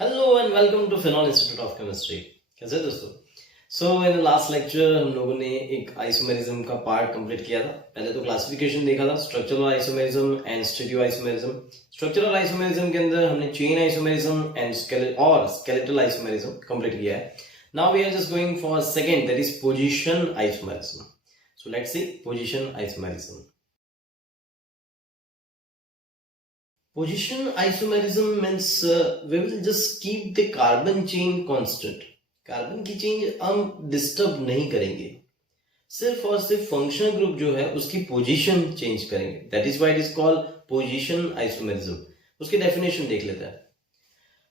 Hello and welcome to phenol institute of chemistry. कैसे हैं दोस्तों? So in the last lecture हम लोगों ने एक आइसोमेरिज्म का पार्ट कंप्लीट किया था। पहले तो क्लासिफिकेशन देखा था, structural isomerism and stereo isomerism. Structural isomerism के अंदर हमने chain isomerism and skeletal isomerism complete किया है। Now we are just going for second, that is position isomerism. So let's see position isomerism. Position isomerism means we will just keep the carbon chain constant. Carbon की change हम disturb नहीं करेंगे, सिर्फ और सिर्फ functional group जो है उसकी पोजीशन चेंज करेंगे। That is why it is called position isomerism. उसकी डेफिनेशन देख लेते हैं।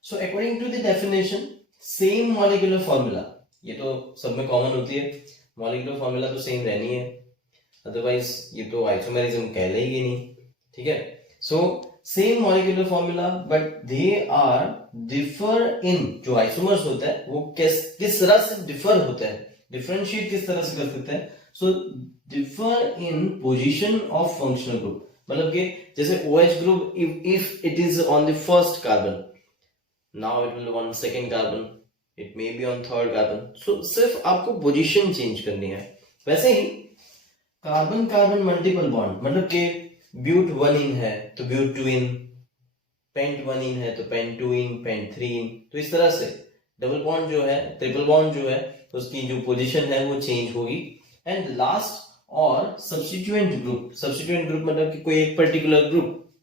So according to the definition, same molecular formula, ये तो सब में कॉमन होती है, मॉलिक्यूलर फॉर्मूला तो सेम रहनी है, अदरवाइज ये तो आइसोमेरिज्म कहलाएगी नहीं। ठीक है, so same molecular formula but they are differ in, जो आइसोमर्स होता है वो किस तरह से डिफर होता है, डिफरेंशिएट किस तरह से कर सकते हैं। So differ in position of functional group, मतलब कि जैसे OH group if it is on the first carbon, now it will on second carbon, it may be on third carbon. So सिर्फ आपको पोजीशन चेंज करनी है। वैसे ही carbon carbon multiple bond, मतलब कि ब्यूट 1 इन है तो ब्यूट 2 इन, पेंट 1 इन है तो पेंट 2 इन, पेंट 3 इन, तो इस तरह से डबल बॉन्ड जो है, ट्रिपल बॉन्ड जो है, उसकी जो पोजीशन है वो चेंज होगी। एंड लास्ट और सब्स्टिट्यूएंट ग्रुप, सब्स्टिट्यूएंट ग्रुप मतलब कि कोई एक पर्टिकुलर ग्रुप,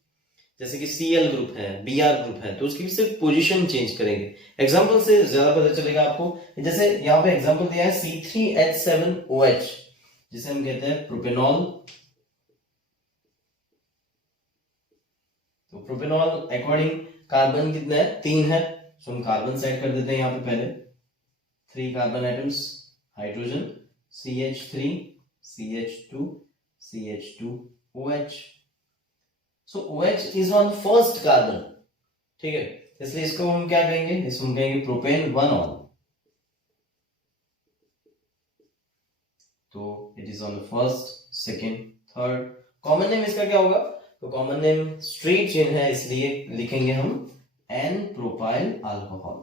जैसे कि Cl ग्रुप है, Br ग्रुप है, तो उसकी सिर्फ पोजीशन चेंज करेंगे। एग्जांपल से ज्यादा पता चलेगा आपको। जैसे यहाँ पे एग्जांपल दिया है C3H7OH, जिसे हम कहते हैं प्रोपेनॉल। तो प्रोपेनॉल अकॉर्डिंग कार्बन कितने हैं? 3 है। तो हम कार्बन सेट कर देते हैं यहाँ पे पहले 3 carbon atoms, hydrogen CH3 CH2 CH2OH। So OH is on first carbon, ठीक है, इसलिए इसको हम क्या कहेंगे? इसको हम कहेंगे प्रोपेन 1-ऑल। तो it is on first, second, third. Common name इसका क्या होगा? तो कॉमन नेम स्ट्रेट चेन है, इसलिए लिखेंगे हम N propyl alcohol.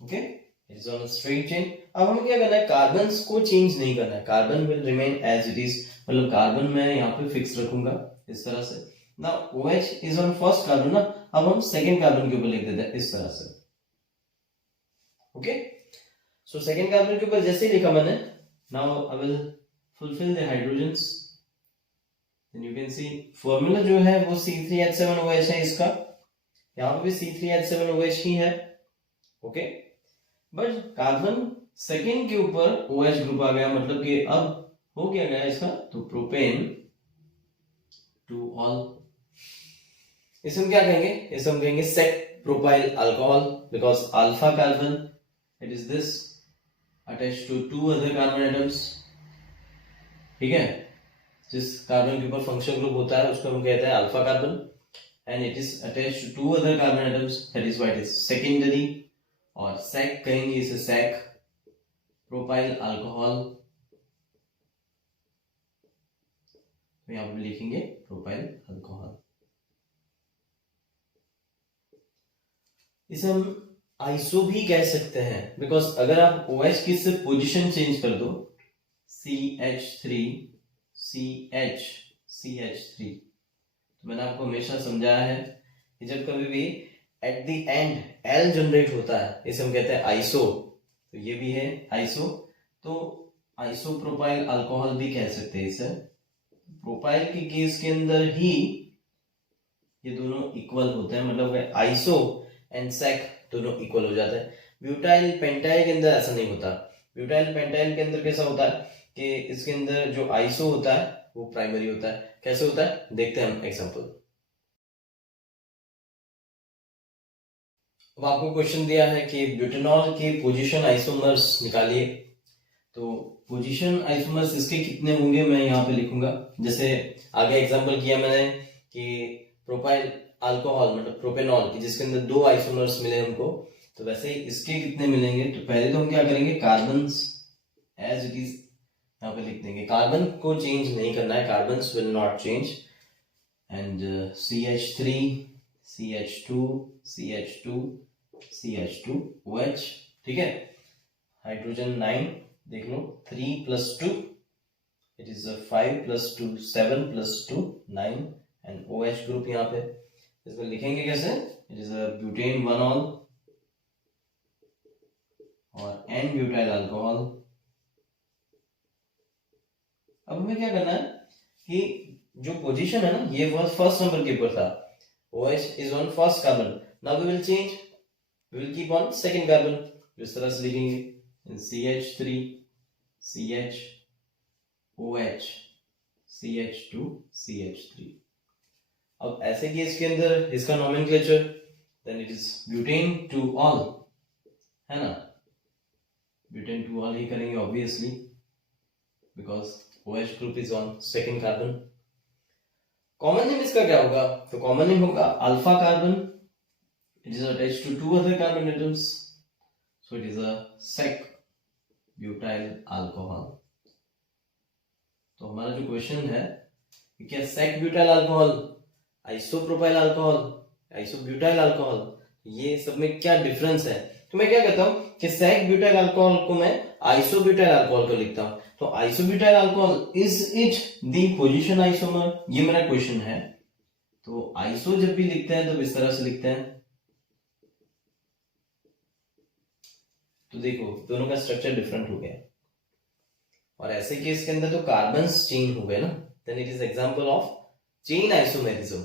Okay, it is on straight chain. अब हमें क्या करना है? कार्बन्स को चेंज नहीं करना है, carbon will remain as it is, मतलब कार्बन मैं यहाँ पे फिक्स रखूंगा इस तरह से। Now OH is on first carbon ना, अब हम सेकेंड कार्बन के ऊपर लिख देते हैं इस तरह से। ओके, सो सेकेंड कार्बन के ऊपर जैसे ही लिखा मैंने, now I will fulfill the hydrogens, then you can see formula जो है वो C3H7OH है इसका, यहाँ पे भी C3H7OH ही है। ओके, बट कार्बन सेकेंड के ऊपर OH ग्रुप आ गया, मतलब कि अब हो क्या गया इसका? तो प्रोपेन 2-ऑल। इसे हम क्या कहेंगे? इसे हम कहेंगे sec propyl alcohol, because alpha carbon it is this attached to 2 other carbon atoms. ठीक है, जिस कार्बन के ऊपर फंक्शनल ग्रुप होता है उसको हम कहते हैं alpha carbon, and it is attached to 2 other carbon atoms, that is why it is secondary, और सेक कहेंगे इसे सेक प्रोपाइल अल्कोहल। तो यहां पर लिखेंगे प्रोपाइल अल्कोहल। इसे हम आइसो भी कह सकते हैं, बिकॉज अगर आप OH की सिर्फ पोजीशन चेंज कर दो, CH3 CH3, तो मैंने आपको हमेशा समझाया है कि जब कभी भी at the end L generate होता है, इसे हम कहते हैं आइसो। तो ये भी है आइसो, तो आइसो प्रोपाइल अल्कोहल भी कह सकते हैं इसे। प्रोपाइल के केस के अंदर ही ये दोनों इक्वल होते हैं, मतलब आइसो एंड सेक दोनों इक्वल हो जाते हैं। ब्यूटाइल पेंटाइल के अंदर ऐसा नहीं होता। ब्यूटाइल पेंटाइल के अंदर कैसा होता है कि इसके अंदर जो आइसो होता है वो प्राइमरी होता है। कैसे होता है देखते हैं हम एग्जांपल। अब आपको क्वेश्चन दिया है कि ब्यूटेनॉल के पोजीशन आइसोमर्स निकालिए। तो पोजीशन आइसोमर्स इसके कितने होंगे मैं यहाँ पे लिखूंगा। जैसे आगे एग्जांपल किया मैंने कि प्रोपाइल अल्कोहल मतलब प्रोपेनॉल की, जिसके अंदर 2 आइसोमर्स मिले हमको, तो वैसे ही इसके कितने मिलेंगे? तो पहले तो हम क्या करेंगे? कार्बन्स एज इट इज यहाँ पे लिख देंगे। कार्बन को चेंज नहीं करना है, carbons will not change, and CH3 CH2 CH2 CH2 OH, ठीक है। हाइड्रोजन 9 देख लो, 3 + 2 it is 5 + 2 7 + 2 9 and OH group यहाँ पे। इसको लिखेंगे कैसे? इट इज ब्यूटेन 1 ऑल और N ब्यूटाइल अल्कोहल। अब हमें क्या करना है कि जो पोजीशन है ना, ये फर्स्ट नंबर के ऊपर था, OH is on first carbon, now we will change, we will keep on second carbon। इस तरह से लिखेंगे in CH3 CH OH CH2 CH3। अब ऐसे केस के अंदर इसका nomenclature, then it is butane 2 ol, है ना, ब्यूटेन 2 ऑल ही करेंगे obviously, because OH group is on second carbon. Common name इसका क्या होगा? तो कॉमन नेम होगा alpha carbon, it is attached to 2 other carbon atoms, so it is a sec butyl alcohol. तो हमारा जो क्वेश्चन है कि क्या sec butyl alcohol, isopropyl alcohol, isobutyl alcohol, ये सब में क्या डिफरेंस है? तो मैं क्या कहता हूं कि सेक ब्यूटाइल अल्कोहल को मैं आइसोब्यूटाइल अल्कोहल को लिखता हूं। तो isobutyl alcohol, is it the position isomer? ये मेरा क्वेश्चन है। तो आइसो जब भी लिखते हैं तो इस तरह से लिखते हैं। तो देखो दोनों का स्ट्रक्चर डिफरेंट हो गया, और ऐसे केस के अंदर तो कार्बन्स चेन हो गए ना, then it is example of chain isomerism.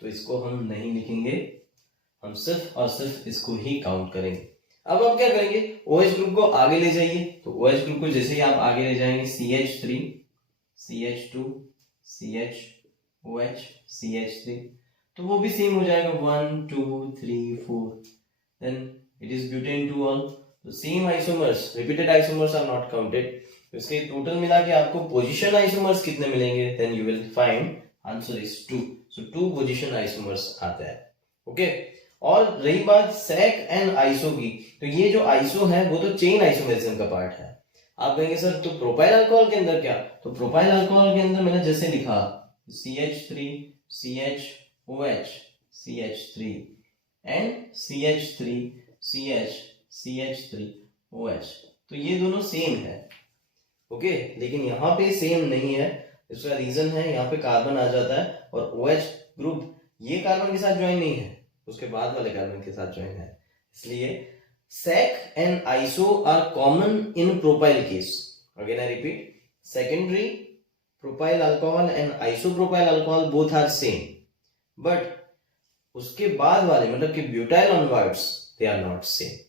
तो इसको हम नहीं लिखेंगे, हम सिर्फ और सिर्फ इसको ही काउंट करेंगे। अब आप क्या करेंगे? OH ग्रुप को आगे ले जाइए। तो OH ग्रुप को जैसे ही आप आगे ले जाएंगे, CH3 CH2 CH OH CH3, तो वो भी सेम हो जाएगा 1 2 3 4, then it is butane 2 ol. तो same isomers, repeated isomers are not counted. तो इसके टोटल मिला के आपको पोजीशन आइसोमर्स कितने मिलेंगे? Then you will find answer is 2। So 2 position isomers आता है। ओके, और रही बात सेक एंड आइसो की, तो ये जो आइसो है वो तो चेन आइसोमेरिज्म का पार्ट है। आप कहेंगे सर तो प्रोपाइल अल्कोहल के अंदर क्या? तो प्रोपाइल अल्कोहल के अंदर मैंने जैसे लिखा CH3 CH OH CH3 and CH3 CH CH3 OH, तो ये दोनों सेम है। ओके, लेकिन यहाँ पे सेम नहीं है। इसका रीजन है यहाँ पे कार्बन आ जाता है और OH ग्रुप ये कार्बन के साथ ज्वाइन नहीं है, उसके बाद वाले कार्बन के साथ ज्वाइन है। इसलिए sec and iso are common in propyl case. Again I repeat, secondary propyl alcohol and isopropyl alcohol both are same, but उसके बाद वाले मतलब कि butyl onwards they are not same.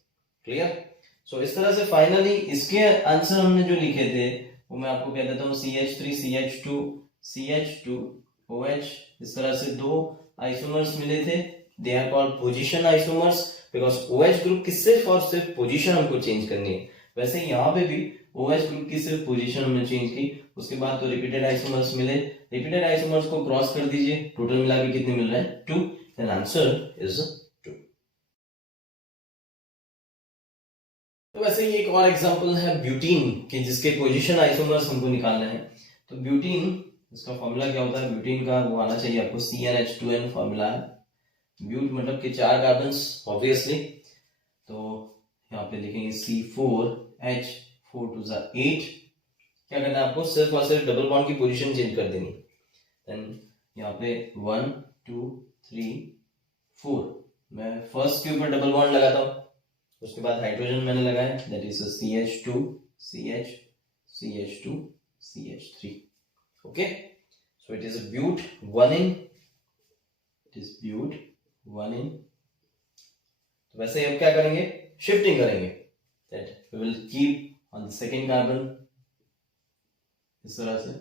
Clear? So इस तरह से फाइनली इसके आंसर हमने जो लिखे थे वो मैं आपको कह देता हूँ, CH3 CH2 CH2 OH, इस तरह से 2 आइसोमर्स मिले थे। They are called position isomers, because OH group की सिर्फ और सिर्फ पोजीशन हमको चेंज करनी है। वैसे यहाँ पे भी OH ग्रुप की सिर्फ पोजीशन हमने चेंज की, उसके बाद तो रिपीटेड आइसोमर्स मिले। रिपीटेड आइसोमर्स को क्रॉस कर दीजिए, टोटल मिला के कितने मिल रहे हैं? 2, देन आंसर इज 2। तो वैसे ही एक और एग्जांपल है ब्यूटीन के, जिसके पोजीशन आइसोमर्स हमको निकालने हैं। तो ब्यूटीन, इसका फॉर्मूला क्या होता है? ब्यूटीन का वो आना चाहिए आपको, CnH2n फॉर्मूला है। ब्यूट मतलब कि 4 कार्बन्स ऑब्वियसली, तो यहाँ पे लिखेंगे C4H 4 2 8। क्या करना है आपको? सिर्फ और सिर्फ डबल बॉन्ड की पोजीशन चेंज कर देनी। देन यहाँ पे 1 2 3 4, मैं फर्स्ट के ऊपर डबल बॉन्ड लगाता हूँ, उसके बाद हाइड्रोजन मैंने लगाया, that is CH2 CH CH2 CH3। Okay, so it is but 1 in, it is but 1 in। तो वैसे हम क्या करेंगे? शिफ्टिंग करेंगे, that we will keep on the second carbon इस तरह से।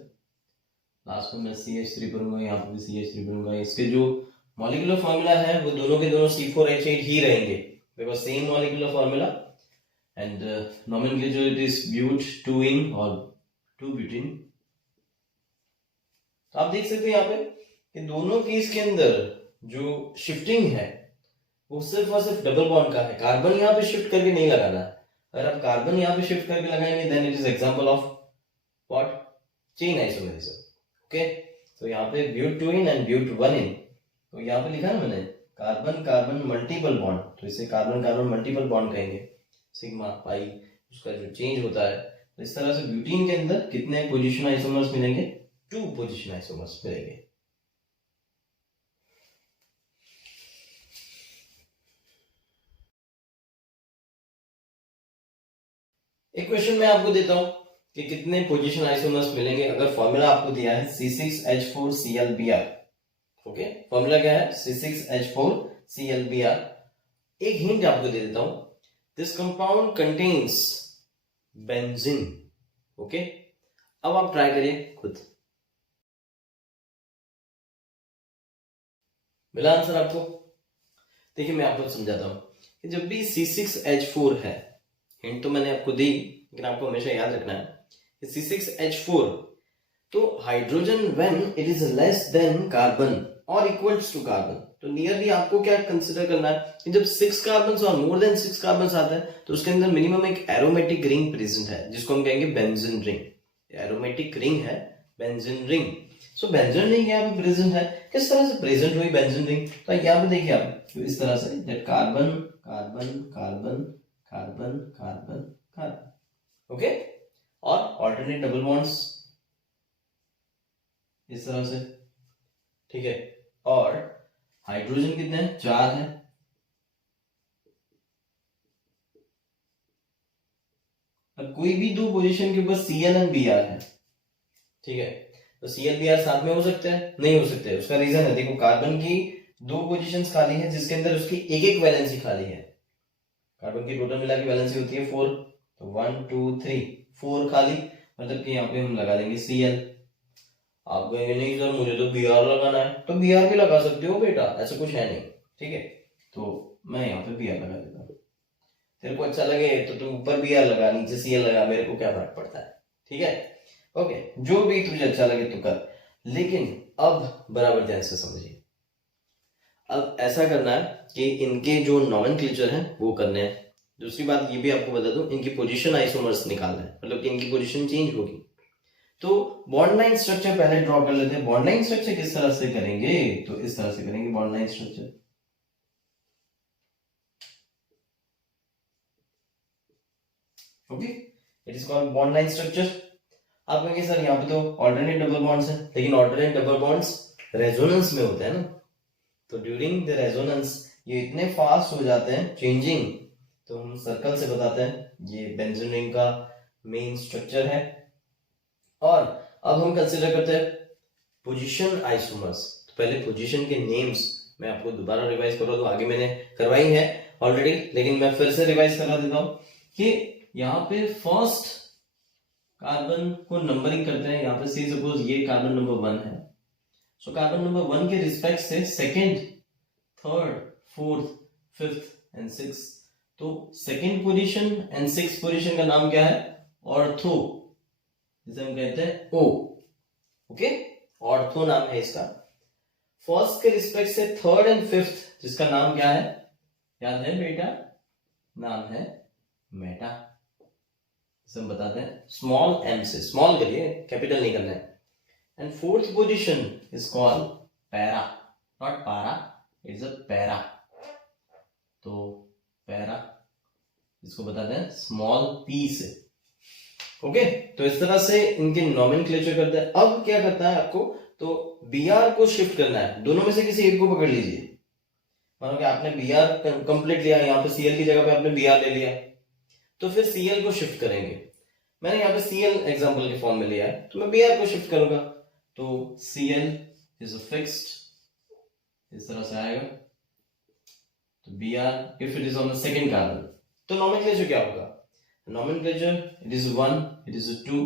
लास्ट में मैं CH3 करूंगा, यहाँ पे भी CH3 करूंगा। इसके जो मॉलिक्यूलर फॉर्मूला है वो दोनों के दोनों C4H8 ही रहेंगे, because same molecular formula and nomenclature it is but 2 in और 2 ब्यूटीन। तो आप देख सकते हैं यहाँ पे कि दोनों केस के अंदर जो शिफ्टिंग है वो सिर्फ और सिर्फ डबल बॉन्ड का है। कार्बन यहाँ पे शिफ्ट करके नहीं लगाना है। अगर आप कार्बन यहाँ पे शिफ्ट करके लगाएंगे then it is example of what? Chain isomerism. Okay, तो यहाँ पे ब्यूटेन एंड ब्यूटेन, तो यहाँ पे लिखा ना मैंने कार्बन कार्बन मल्टीपल बॉन्ड, तो इसे कार्बन कार्बन मल्टीपल बॉन्ड कहेंगे, सिग्मा पाई उसका जो चेंज होता है। तो इस तरह से ब्यूटीन के अंदर कितने पोजीशन आइसोमर्स मिलेंगे, 2 पोजीशन आइसोमर्स मिलेंगे। एक क्वेश्चन मैं आपको देता हूं कि कितने पोजीशन आइसोमर्स मिलेंगे अगर फॉर्मूला आपको दिया है C6H4Cl Br। ओके, फॉर्मूला क्या है, C6H4Cl Br। एक हिंट आपको दे देता हूं, this compound contains benzene. Okay, अब आप ट्राई करिए खुद। मिला आंसर आपको? देखिए मैं आपको समझाता हूं कि जब भी C6H4 है, हिंट तो मैंने आपको दी लेकिन आपको हमेशा याद रखना है C6H4, तो hydrogen when it is less than carbon और इक्वल्स टू कार्बन, तो नियरली आपको क्या कंसीडर करना है कि जब 6 कार्बन और मोर देन 6 कार्बन आते हैं तो उसके अंदर मिनिमम एक एरोमेटिक रिंग प्रेजेंट है जिसको हम कहेंगे बेंजीन रिंग। एरोमेटिक रिंग है बेंजीन रिंग। सो बेंजीन रिंग यहाँ पे प्रेजेंट है। किस तरह से प्रेजेंट हुई बेंजीन रिंग, तो यहाँ पे देखिए आप, तो इस तरह say that carbon carbon carbon carbon carbon carbon, okay, और ऑल्टरनेट डबल बॉन्ड्स इस तरह से, ठीक है, और हाइड्रोजन कितने हैं, 4 है, अब कोई भी 2 पोजीशन के ऊपर Cl एंड Br है, ठीक है, तो Cl Br साथ में हो सकते हैं, नहीं हो सकते। उसका रीजन है, देखो कार्बन की 2 पोजीशंस खाली है जिसके अंदर उसकी एक एक वैलेंसी खाली है। कार्बन की टोटल मिला के वैलेंसी होती है 4, तो 1 2 3 4 खाली, मतलब कि यहाँ पे हम लगा देंगे Cl। आप कहेंगे नहीं सर मुझे तो Br लगाना है, तो Br भी लगा सकते हो बेटा, ऐसा कुछ है नहीं, ठीक है, तो मैं यहाँ पे Br लगा देता हूँ। तेरे को अच्छा लगे तो तू ऊपर Br लगा, नीचे Cl लगा, मेरे को क्या फर्क पड़ता है, ठीक है, ओके, जो भी तुझे अच्छा लगे तो कर, लेकिन अब बराबर ध्यान से समझिए। अब ऐसा करना है कि इनके जो नॉमेनक्लेचर है वो करने हैं। दूसरी बात ये भी आपको बता दूं, इनकी पोजीशन आइसोमर्स निकालना है, मतलब कि इनकी पोजीशन चेंज होगी। तो बॉन्ड लाइन स्ट्रक्चर पहले ड्रॉ कर लेते हैं। बॉन्ड लाइन स्ट्रक्चर किस तरह से करेंगे, तो इस तरह से करेंगे bond line structure. Okay, it is called bond line structure. आप कहेंगे सर यहाँ पे तो ऑल्टरनेट डबल बॉन्ड्स हैं, लेकिन ऑल्टरनेट डबल बॉन्ड्स रेजोनेंस में होते हैं ना, तो ड्यूरिंग द रेजोनेंस ये इतने फास्ट हो जाते हैं चेंजिंग, तो हम सर्कल से बताते हैं ये बेंजीन रिंग का मेन स्ट्रक्चर है। और अब हम कंसीडर करते हैं पोजीशन आइसोमर्स। तो पहले पोजीशन के नेम्स मैं आपको दोबारा रिवाइज करवा दूं, आगे मैंने करवाई है ऑलरेडी, लेकिन मैं फिर से रिवाइज करा देता हूं कि यहाँ पे फर्स्ट कार्बन को नंबरिंग करते हैं। यहाँ पे सी सपोज ये कार्बन नंबर 1 है, सो कार्बन नंबर 1 के रिस्पेक्ट से second, third, fourth, fifth and six, तो second position and six position का नाम क्या है, ऑर्थो, जिसे हम कहते हैं ओ, ओके, ऑर्थो नाम है इसका। फर्स्ट के रिस्पेक्ट से थर्ड एंड फिफ्थ जिसका नाम क्या है, याद है बेटा, नाम है मेटा, इसे हम बताते हैं स्मॉल एम से, स्मॉल करिए, कैपिटल नहीं करना है। And fourth position is called para, not पारा, इट्स अ पैरा, तो पैरा इसको बताते हैं स्मॉल पी से, ओके। तो इस तरह से इनके नॉमेनक्लेचर करते हैं। अब क्या करता है आपको, तो Br को शिफ्ट करना है, दोनों में से किसी एक को पकड़ लीजिए। मानो कि आपने Br कंप्लीट लिया, यहाँ पे Cl की जगह पे आपने Br ले लिया, तो फिर Cl को शिफ्ट करेंगे। मैंने यहाँ पे Cl एग्जांपल के फॉर्म में लिया है, तो मैं Br को शिफ्ट करूंगा, तो Cl इज फिक्स्ड, इस तरह से आएगा, तो Br if it is on the second carbon, तो नॉमेनक्लेचर क्या होगा, nomenclature it is 1, it is 2,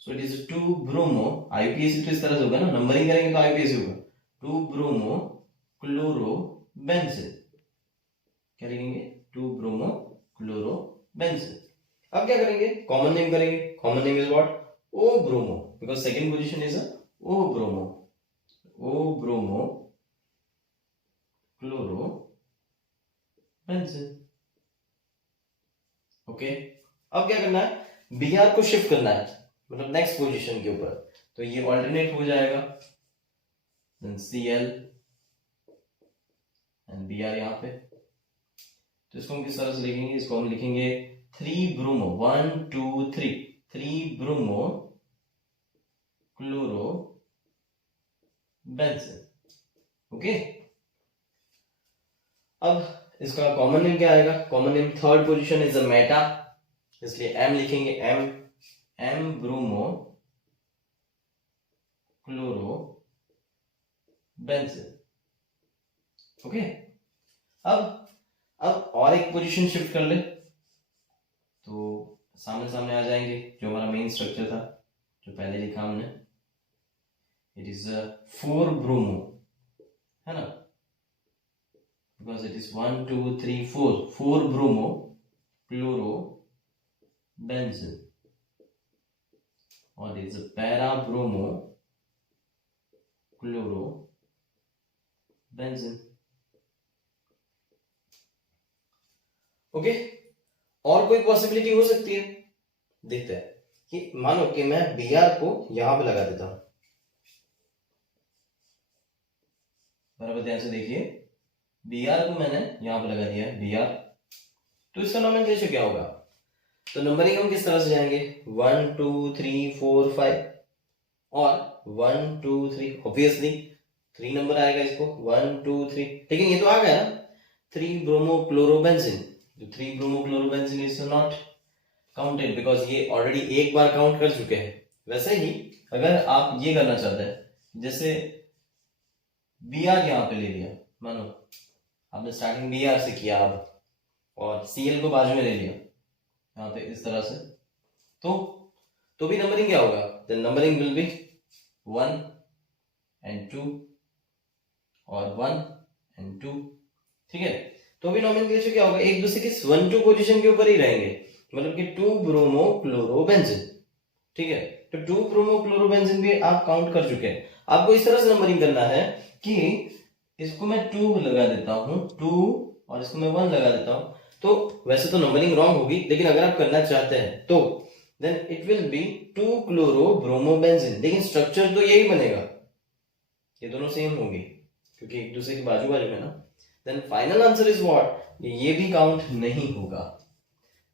so it is 2 bromo, IUPAC तो इस तरह से होगा ना, नंबरिंग करेंगे तो IUPAC होगा, 2 bromo chlorobenzene, क्या लिखेंगे, 2 bromo chlorobenzene। अब क्या करेंगे, कॉमन नेम करेंगे, common name is what, O bromo, because second position is O bromo, O bromo chlorobenzene, okay. अब क्या करना है, Br को शिफ्ट करना है, मतलब नेक्स्ट पोजीशन के ऊपर, तो ये ऑल्टरनेट हो जाएगा, देन Cl एंड Br यहाँ पे। तो इसको हम किस तरह से लिखेंगे, इसको हम लिखेंगे 3 bromo 1 2 3 3 bromo chloro benzene. Okay, अब इसका कॉमन नेम क्या आएगा, common name third position is a Meta, इसलिए M लिखेंगे, M bromo chloro benzene. Okay, अब और एक पोजीशन शिफ्ट कर ले तो सामने सामने आ जाएंगे, जो हमारा मेन स्ट्रक्चर था जो पहले लिखा हमने, इट इज 4 ब्रोमो, है ना, because it is 1 2 3 4 bromo chloro benzene, और it is para bromo chloro benzene. Okay, और कोई पॉसिबिलिटी हो सकती है, देखते हैं कि मानो कि मैं Br को यहां पे लगा देता हूं, बराबर ध्यान से देखिए, Br को मैंने यहां पे लगा दिया है Br, तो इसका नोमेनक्लेचर क्या होगा, तो नंबरिंग हम किस तरह से जाएंगे 1 2 3 4 5 और 1 2 3, ऑब्वियसली 3 नंबर आएगा इसको 1 2 3, लेकिन ये तो आ गया ना 3 ब्रोमो क्लोरोबेंजीन, जो 3 bromo chlorobenzene is not counted because ये ऑलरेडी एक बार काउंट कर चुके हैं। वैसे ही अगर आप ये करना चाहते हैं, जैसे Br यहां पे ले लिया, मानो आपने स्टार्टिंग Br से किया अब, और Cl को बाजू में ले लिया यहां पे इस तरह से, तो भी नंबरिंग क्या होगा, the numbering will be 1 and 2 और 1 and 2, ठीक है, तो भी नोमेनक्लेचर क्या होगा, एक दूसरे के 1 2 पोजीशन के ऊपर ही रहेंगे, मतलब कि 2 ब्रोमो क्लोरोबेंजीन, ठीक है, तो 2 ब्रोमो क्लोरोबेंजीन भी आप काउंट कर चुके हैं। आपको इस तरह से नंबरिंग करना है कि इसको मैं 2 लगा देता हूं 2 और इसको मैं 1 लगा देता हूं, तो वैसे तो नंबरिंग रॉन्ग होगी, लेकिन अगर आप करना चाहते हैं तो then it will be 2 chloro bromobenzene, लेकिन स्ट्रक्चर तो यही बनेगा, ये दोनों सेम होंगे क्योंकि एक दूसरे के बाजू बाजू में ना। Then final answer is what, ये भी काउंट नहीं होगा,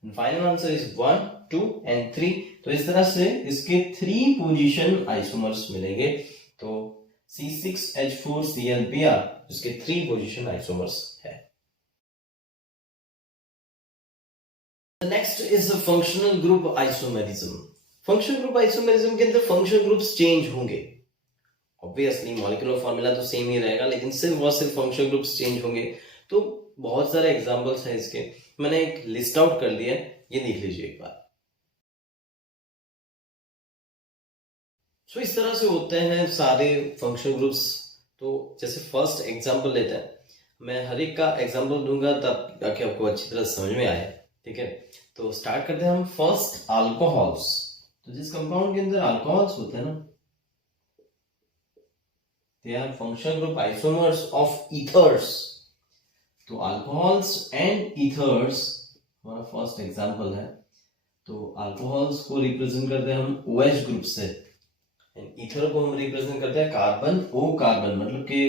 फाइनल आंसर इज 1 2 and 3, तो इस तरह से इसके 3 पोजीशन आइसोमर्स मिलेंगे, तो C6H4Cl Br इसके 3 पोजीशन आइसोमर्स है। Next is functional group isomerism. Functional group isomerism के अंदर फंक्शनल ग्रुप्स चेंज होंगे, ऑब्वियसली मॉलिक्यूलर फॉर्मूला तो सेम ही रहेगा, लेकिन सिर्फ और सिर्फ फंक्शनल ग्रुप्स चेंज होंगे। तो बहुत सारे एग्जांपल्स हैं इसके, मैंने एक लिस्ट आउट कर लिया है, ये देख लीजिए एक बार। सो इस तरह से होते हैं सारे फंक्शनल ग्रुप्स। तो जैसे फर्स्ट एग्जांपल लेते हैं, मैं हर एक का एग्जांपल दूंगा तब ताकि आपको अच्छी तरह समझ में आए, ठीक है। तो स्टार्ट करते हैं हम फर्स्ट अल्कोहल्स। तो जिस कंपाउंड के अंदर अल्कोहल्स होते हैं ना, they are functional group isomers of ethers। तो अल्कोहल्स एंड ईथर्स हमारा फर्स्ट एग्जांपल है। तो अल्कोहल्स को रिप्रेजेंट करते हैं हम OH ग्रुप से, एंड ईथर को हम रिप्रेजेंट करते हैं कार्बन O कार्बन, मतलब कि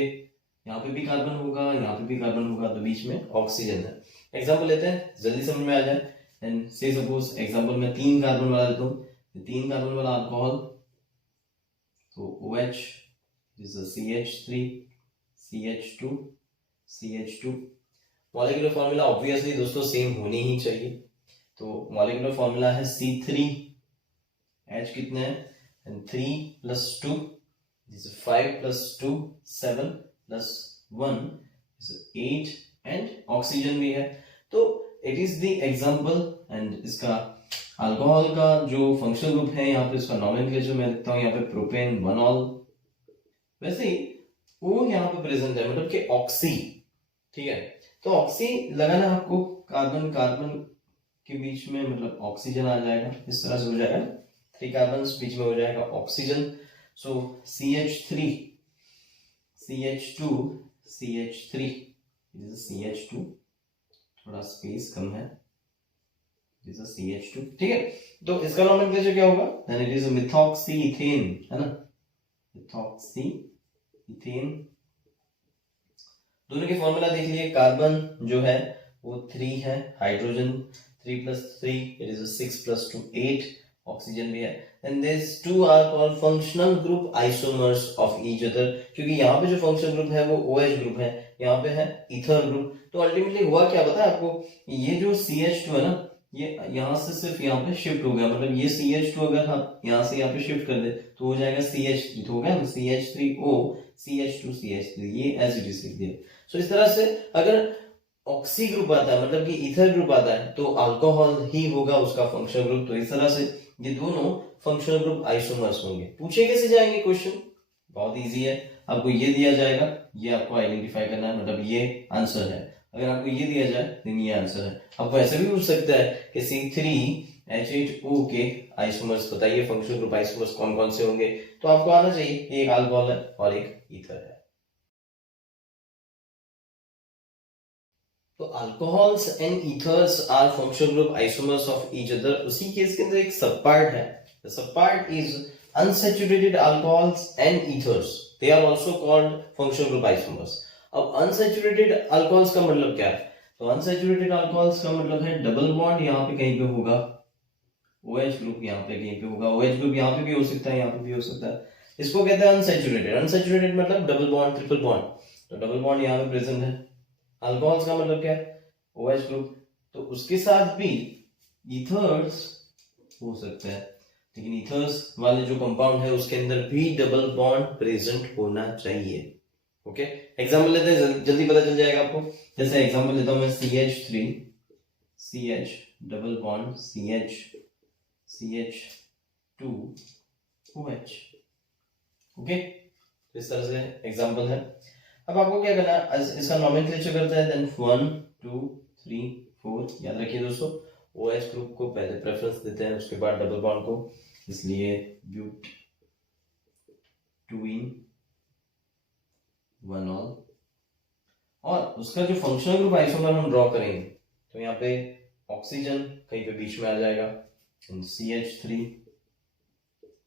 यहाँ पे भी कार्बन होगा, यहाँ पे भी कार्बन होगा, तो बीच में ऑक्सीजन है। एग्जांपल लेते हैं जल्दी समझ में आ जाए, एंड से सपोज एग्जांपल में 3 कार्बन वाला लेता हूँ, 3 कार्बन वाला अल्कोहल, तो OH is a CH3 CH2 CH2। Molecular formula obviously दोस्तों सेम होनी ही चाहिए, तो मॉलिक्यूलर फॉर्मूला है C3H कितने हैं, and 3 plus 2 is 5 plus 2 7 plus 1 is 8, and oxygen भी है। तो it is the example, and इसका अल्कोहल का जो फंक्शनल ग्रुप है, यहाँ पे इसका नोमेनक्लेचर मैं लिखता हूँ यहाँ पे प्रोपेन 1ऑल। वैसे ही वो यहाँ पे प्रेजेंट है, मतलब कि ऑक्सी, ठीक है, तो ऑक्सी लगाना आपको कार्बन कार्बन के बीच में, मतलब ऑक्सीजन आ जाएगा, इस तरह से हो जाएगा, 3 कार्बन बीच में हो जाएगा ऑक्सीजन। सो CH3 CH2 CH3 CH2, थोड़ा स्पेस कम है, CH2, ठीक है। तो इसका नोमेनक्लेचर क्या होगा, then it is methoxy ethane, है ना, मिथॉक्सी इथेन। दोनों के फॉर्मूला देख लिए। कार्बन जो है वो 3 है, हाइड्रोजन 3 + 3 इट इज 6 + 2 8, ऑक्सीजन भी है। And this two are called functional group isomers of each other, क्योंकि यहाँ पे जो फंक्शनल ग्रुप है वो OH ग्रुप है, यहाँ पे है ईथर ग्रुप। तो अल्टीमेटली हुआ क्या पता है आपको, ये जो CH2 है ना, ये यहाँ से सिर्फ यहाँ पे शिफ्ट हो गया, मतलब ये CH2 अगर हम यहाँ से यहाँ पे शिफ्ट कर दे तो हो जाएगा CH3, तो हो गया ना CH3O CH2 CH3, ये एज इट इज लिख दिया। सो इस तरह से अगर ऑक्सी ग्रुप आता है, मतलब कि ईथर ग्रुप आता है, तो अल्कोहल ही होगा उसका फंक्शनल ग्रुप। तो इस तरह से ये दोनों फंक्शनल ग्रुप आइसोमर्स होंगे। पूछे कैसे जाएंगे क्वेश्चन, बहुत इजी है। आपको ये दिया जाएगा, ये आपको आइडेंटिफाई करना है, मतलब ये आंसर है। अगर आपको ये दिया जाए तो ये आंसर है। आपको ऐसे भी पूछ सकता है कि C3H8O के आइसोमर्स बताइए, फंक्शनल ग्रुप आइसोमर्स कौन कौन से होंगे। तो आपको आना चाहिए एक अल्कोहल है और एक ईथर है। तो alcohols and ethers are functional group isomers of each other. उसी केस के अंदर एक सब पार्ट है, the sub part is unsaturated alcohols and ethers, they are also called functional group isomers. अब अनसैचुरेटेड अल्कोहल्स का मतलब क्या है, तो अनसैचुरेटेड अल्कोहल्स का मतलब है डबल बॉन्ड यहाँ पे कहीं पे होगा, OH ग्रुप यहाँ पे कहीं पे होगा, OH ग्रुप यहाँ पे भी हो सकता है, यहाँ पे भी हो सकता है, इसको कहते हैं अनसैचुरेटेड। अनसैचुरेटेड मतलब डबल बॉन्ड ट्रिपल बॉन्ड, तो डबल बॉन्ड यहाँ पे प्रेजेंट है। अल्कोहल्स का मतलब क्या है, OH ग्रुप, तो उसके साथ भी ईथर्स हो सकता है, लेकिन ईथर्स वाले जो कंपाउंड है उसके अंदर भी डबल बॉन्ड प्रेजेंट होना चाहिए। ओके, एग्जांपल लेते हैं, जल्दी पता चल जाएगा आपको। जैसे एग्जांपल लेता हूं मैं, CH3 CH double bond CH2 OH। Okay, इस तरह से एग्जांपल है। अब आपको क्या करना है, इसका नोमेनक्लेचर करते हैं, देन 1 2 3 4। याद रखिए दोस्तों, OH ग्रुप को पहले प्रेफरेंस देते हैं, उसके बाद डबल बॉन्ड को, इसलिए ब्यूट 2 इन 1 ऑल। और उसका जो फंक्शनल ग्रुप आइसोमर हम ड्रॉ करेंगे, तो यहाँ पे ऑक्सीजन कहीं पे बीच में आ जाएगा, CH3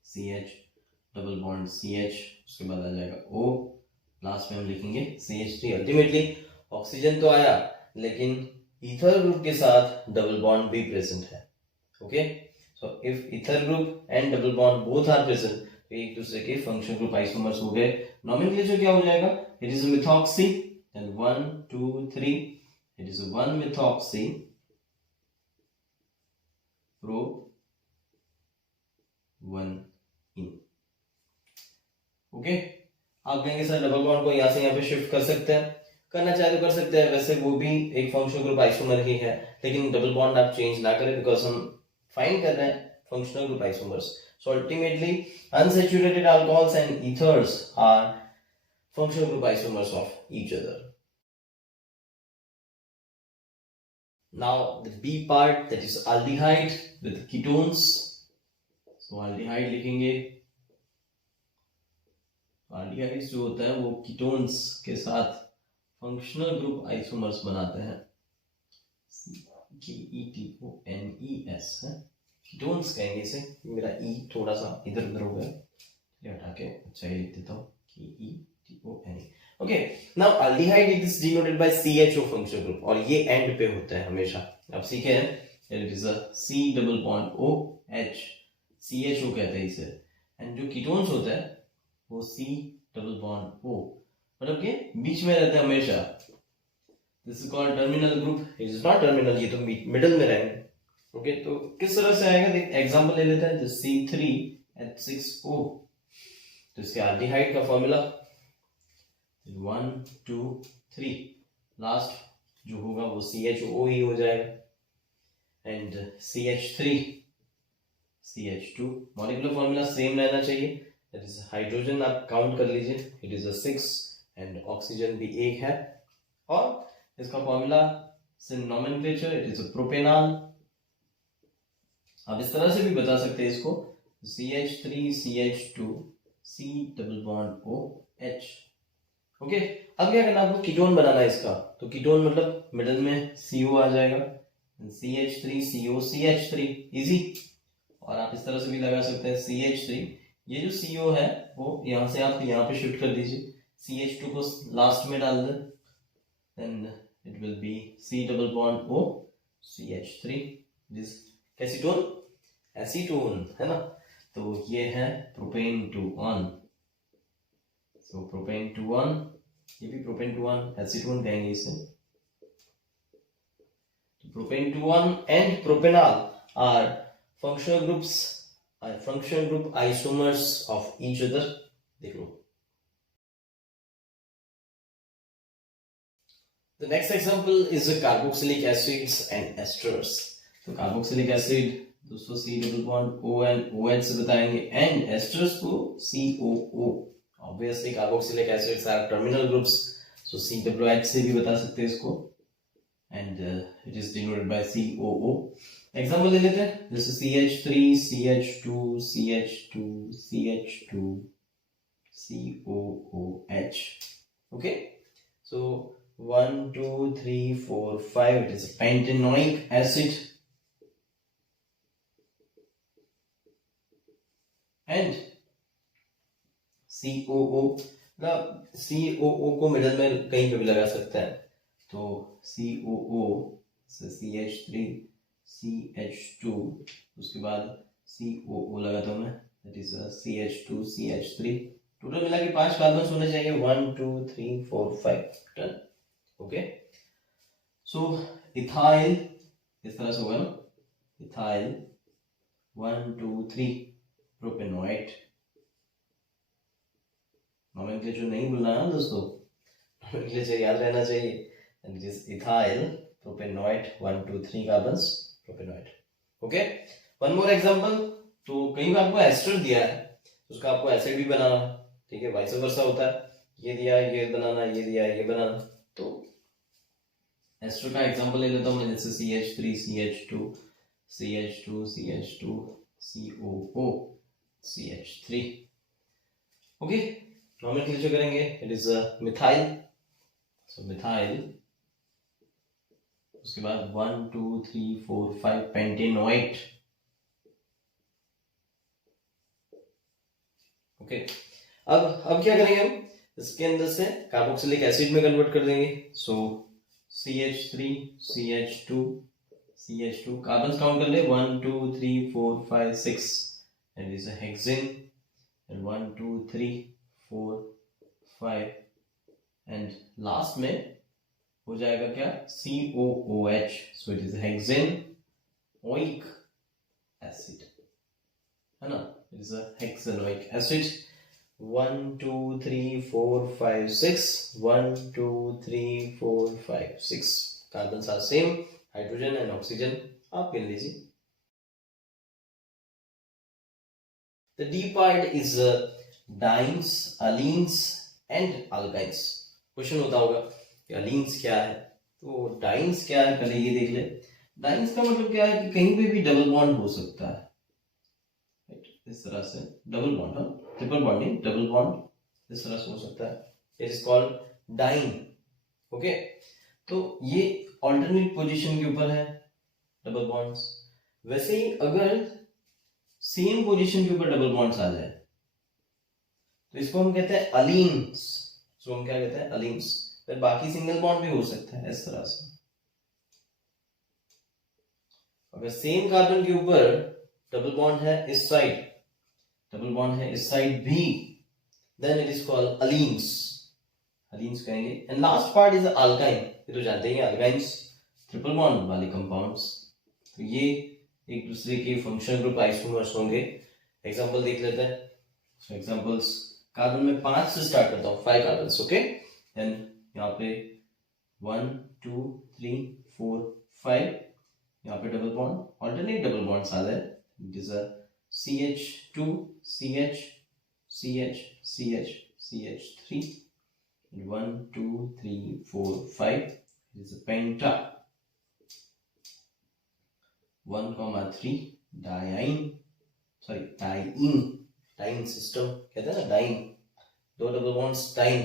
CH double bond CH, उसके बाद आ जाएगा O, लास्ट में हम लिखेंगे CH3। अल्टीमेटली ऑक्सीजन तो आया, लेकिन ईथर ग्रुप के साथ डबल बॉन्ड भी प्रेजेंट है। Okay, so if ether group and double bond both are present, तो एक दूसरे के फंक्शनल ग्रुप आइसोमर्स हो गए। नोमेनक्लेचर क्या हो जाएगा, it is methoxy, then 1 2 3, it is 1 methoxy pro 1 ene. Okay, आप कहेंगे सर डबल बॉन्ड को यहाँ से यहाँ पे शिफ्ट कर सकते हैं, करना चाहे तो कर सकते हैं, वैसे वो भी एक फंक्शनल ग्रुप आइसोमर ही है, लेकिन डबल बॉन्ड आप चेंज ना करें, बिकॉज हम फाइंड कर रहे हैं functional group isomers. So ultimately unsaturated alcohols and ethers are functional group isomers of each other. Now the B part, that is aldehyde with ketones. So aldehyde लिखेंगे, aldehydes जो होता है वो कीटोन्स के साथ फंक्शनल ग्रुप आइसोमर्स बनाते हैं, KETONES है, कीटोन्स कहेंगे इसे। मेरा E थोड़ा सा इधर उधर हो गया, ये हटा के अच्छा ये लिख देता हूँ, KETONE। Okay, now aldehyde is denoted by CHO functional group, और ये एंड पे होता है हमेशा, आप सीखे हैं, it is a C double bond OH, CHO कहते हैं इसे। एंड जो कीटोन्स होता है वो C डबल बॉन्ड O, मतलब कि बीच में रहते हैं हमेशा। This is called terminal group, it is not terminal, ये तो मिडिल में रहेंगे। ओके, तो किस तरह से आएगा, देख एग्जांपल ले लेते हैं, C3H6O। तो इसके एल्डिहाइड का फॉर्मूला 1 2 3, लास्ट जो होगा वो CHO ही हो जाएगा, and CH3 CH2। Molecular formula same रहना चाहिए, दैट इज हाइड्रोजन आप काउंट कर लीजिए, इट इज 6, एंड ऑक्सीजन भी 1 है, और इसका फॉर्मूला से नोमेनक्लेचर, इट इज प्रोपेनॉल। आप इस तरह से भी बता सकते हैं इसको, CH3 CH2 C double bond OH। Okay, अब क्या करना आपको, कीटोन बनाना है इसका, तो कीटोन मतलब मिडिल में CO आ जाएगा, CH3 CO CH3, इजी। और आप इस तरह से भी लगा सकते हैं CH3, ये जो CO है वो यहाँ से आप यहाँ पे शिफ्ट कर दीजिए, CH2 को लास्ट में डाल दे, then it will be C double bond O CH3, this कैसीटोन, एसीटोन है ना। तो ये है प्रोपेन 2 1, सो प्रोपेन 2 1, ये भी प्रोपेन 2 1, एसीटोन कहेंगे इसे। Propane 2 1 and propenol are functional group isomers of each other। देख लो। The next example is the carboxylic acids and esters। तो carboxylic acid दोस्तों C double bond O and OH से बताएंगे, एंड esters को COO। Obviously carboxylic acids are terminal groups, so COOH से भी बता सकते हैं इसको, and it is denoted by COO। Example ले लेते हैं, जैसे CH3 CH2 CH2 CH2 COOH। okay, so 1 2 3 4 5, it is a pentanoic acid, and COO, COO को मिडिल में कहीं पे भी लगा सकते हैं, तो COO से CH3 CH2, उसके बाद COO लगाता हूं मैं, that is CH2 CH3, total मिला के 5 कार्बन होने चाहिए, 1 2 3 4 5, डन। ओके, सो इथाइल इस तरह से होगा ना, इथाइल 1 2 3 प्रोपेनोएट, नोमेनक्लेचर नहीं भूलना है दोस्तों, नोमेनक्लेचर याद रहना चाहिए, and it is ethyl propanoate 1 2 3 carbons propanoate. Okay, one more example, तो कहीं आपको एस्टर दिया है, उसका आपको एसिड भी बनाना, ठीक है, वाइस वर्सा होता है, ये दिया ये बनाना, ये दिया ये बनाना, तो एस्टर का एग्जांपल ले लेता हूं मैं, जैसे CH3 CH2 CH2 CH2 COO CH3। Okay, nomenclature करेंगे, it is methyl, so methyl, उसके बाद 1 2 3 4 5 पेंटेनोएट। ओके, अब क्या करेंगे हम, इसके अंदर से कार्बोक्सिलिक एसिड में कन्वर्ट कर देंगे, सो CH3 CH2 CH2, carbon count कर ले, 1 2 3 4 5 6, and is a hexane, and 1 2 3 4 5, and last में हो जाएगा क्या, COOH, so it is hexanoic acid, है ना, it is a hexanoic acid. 1 2 3 4 5 6, 1 2 3 4 5 6, carbon are same, hydrogen and oxygen आप गिन लीजिए। The D part is dienes, allenes and alkynes. Question होता होगा कि अलीन्स क्या है, तो डाइन्स क्या है, पहले ये देख ले। डाइन्स का मतलब क्या है कि कहीं पे भी डबल बॉन्ड हो सकता है, इस तरह से डबल बॉन्ड, ट्रिपल बॉन्ड नहीं, डबल बॉन्ड इस तरह से हो सकता है, it is called diene. Okay, तो ये ऑल्टरनेट पोजीशन के ऊपर है डबल बॉन्ड्स। वैसे ही अगर सेम पोजीशन के ऊपर डबल बॉन्ड्स आ जाए तो इसको हम कहते हैं अलीन्स, इसको हम क्या कहते हैं, अलीन्स। फिर बाकी सिंगल बॉन्ड भी हो सकता है इस तरह से, अगर सेम कार्बन के ऊपर डबल बॉन्ड है इस साइड, डबल बॉन्ड है इस साइड भी, देन इट इज कॉल्ड अलीन्स, अलीन्स कहेंगे। And last part is alkyne, ये तो जानते हैं अल्काइन्स, ट्रिपल बॉन्ड वाले कंपाउंड्स, तो ये एक दूसरे के फंक्शनल ग्रुप आइसोमर्स होंगे। एग्जांपल देख लेते हैं, सो एग्जांपल्स, कार्बन में 5 से स्टार्ट करता हूं, 5 कार्बन्स, ओके, देन यहाँ पे 1 2 3 4 5, यहाँ पे double bond, alternate double bonds आ जाए, it is a CH2 CH CH CH CH3, 1 2 3 4 5, it is a penta, 1,3 diene, sorry diene system कहते हैं ना, डाइन, 2 डबल बॉन्ड्स डाइन,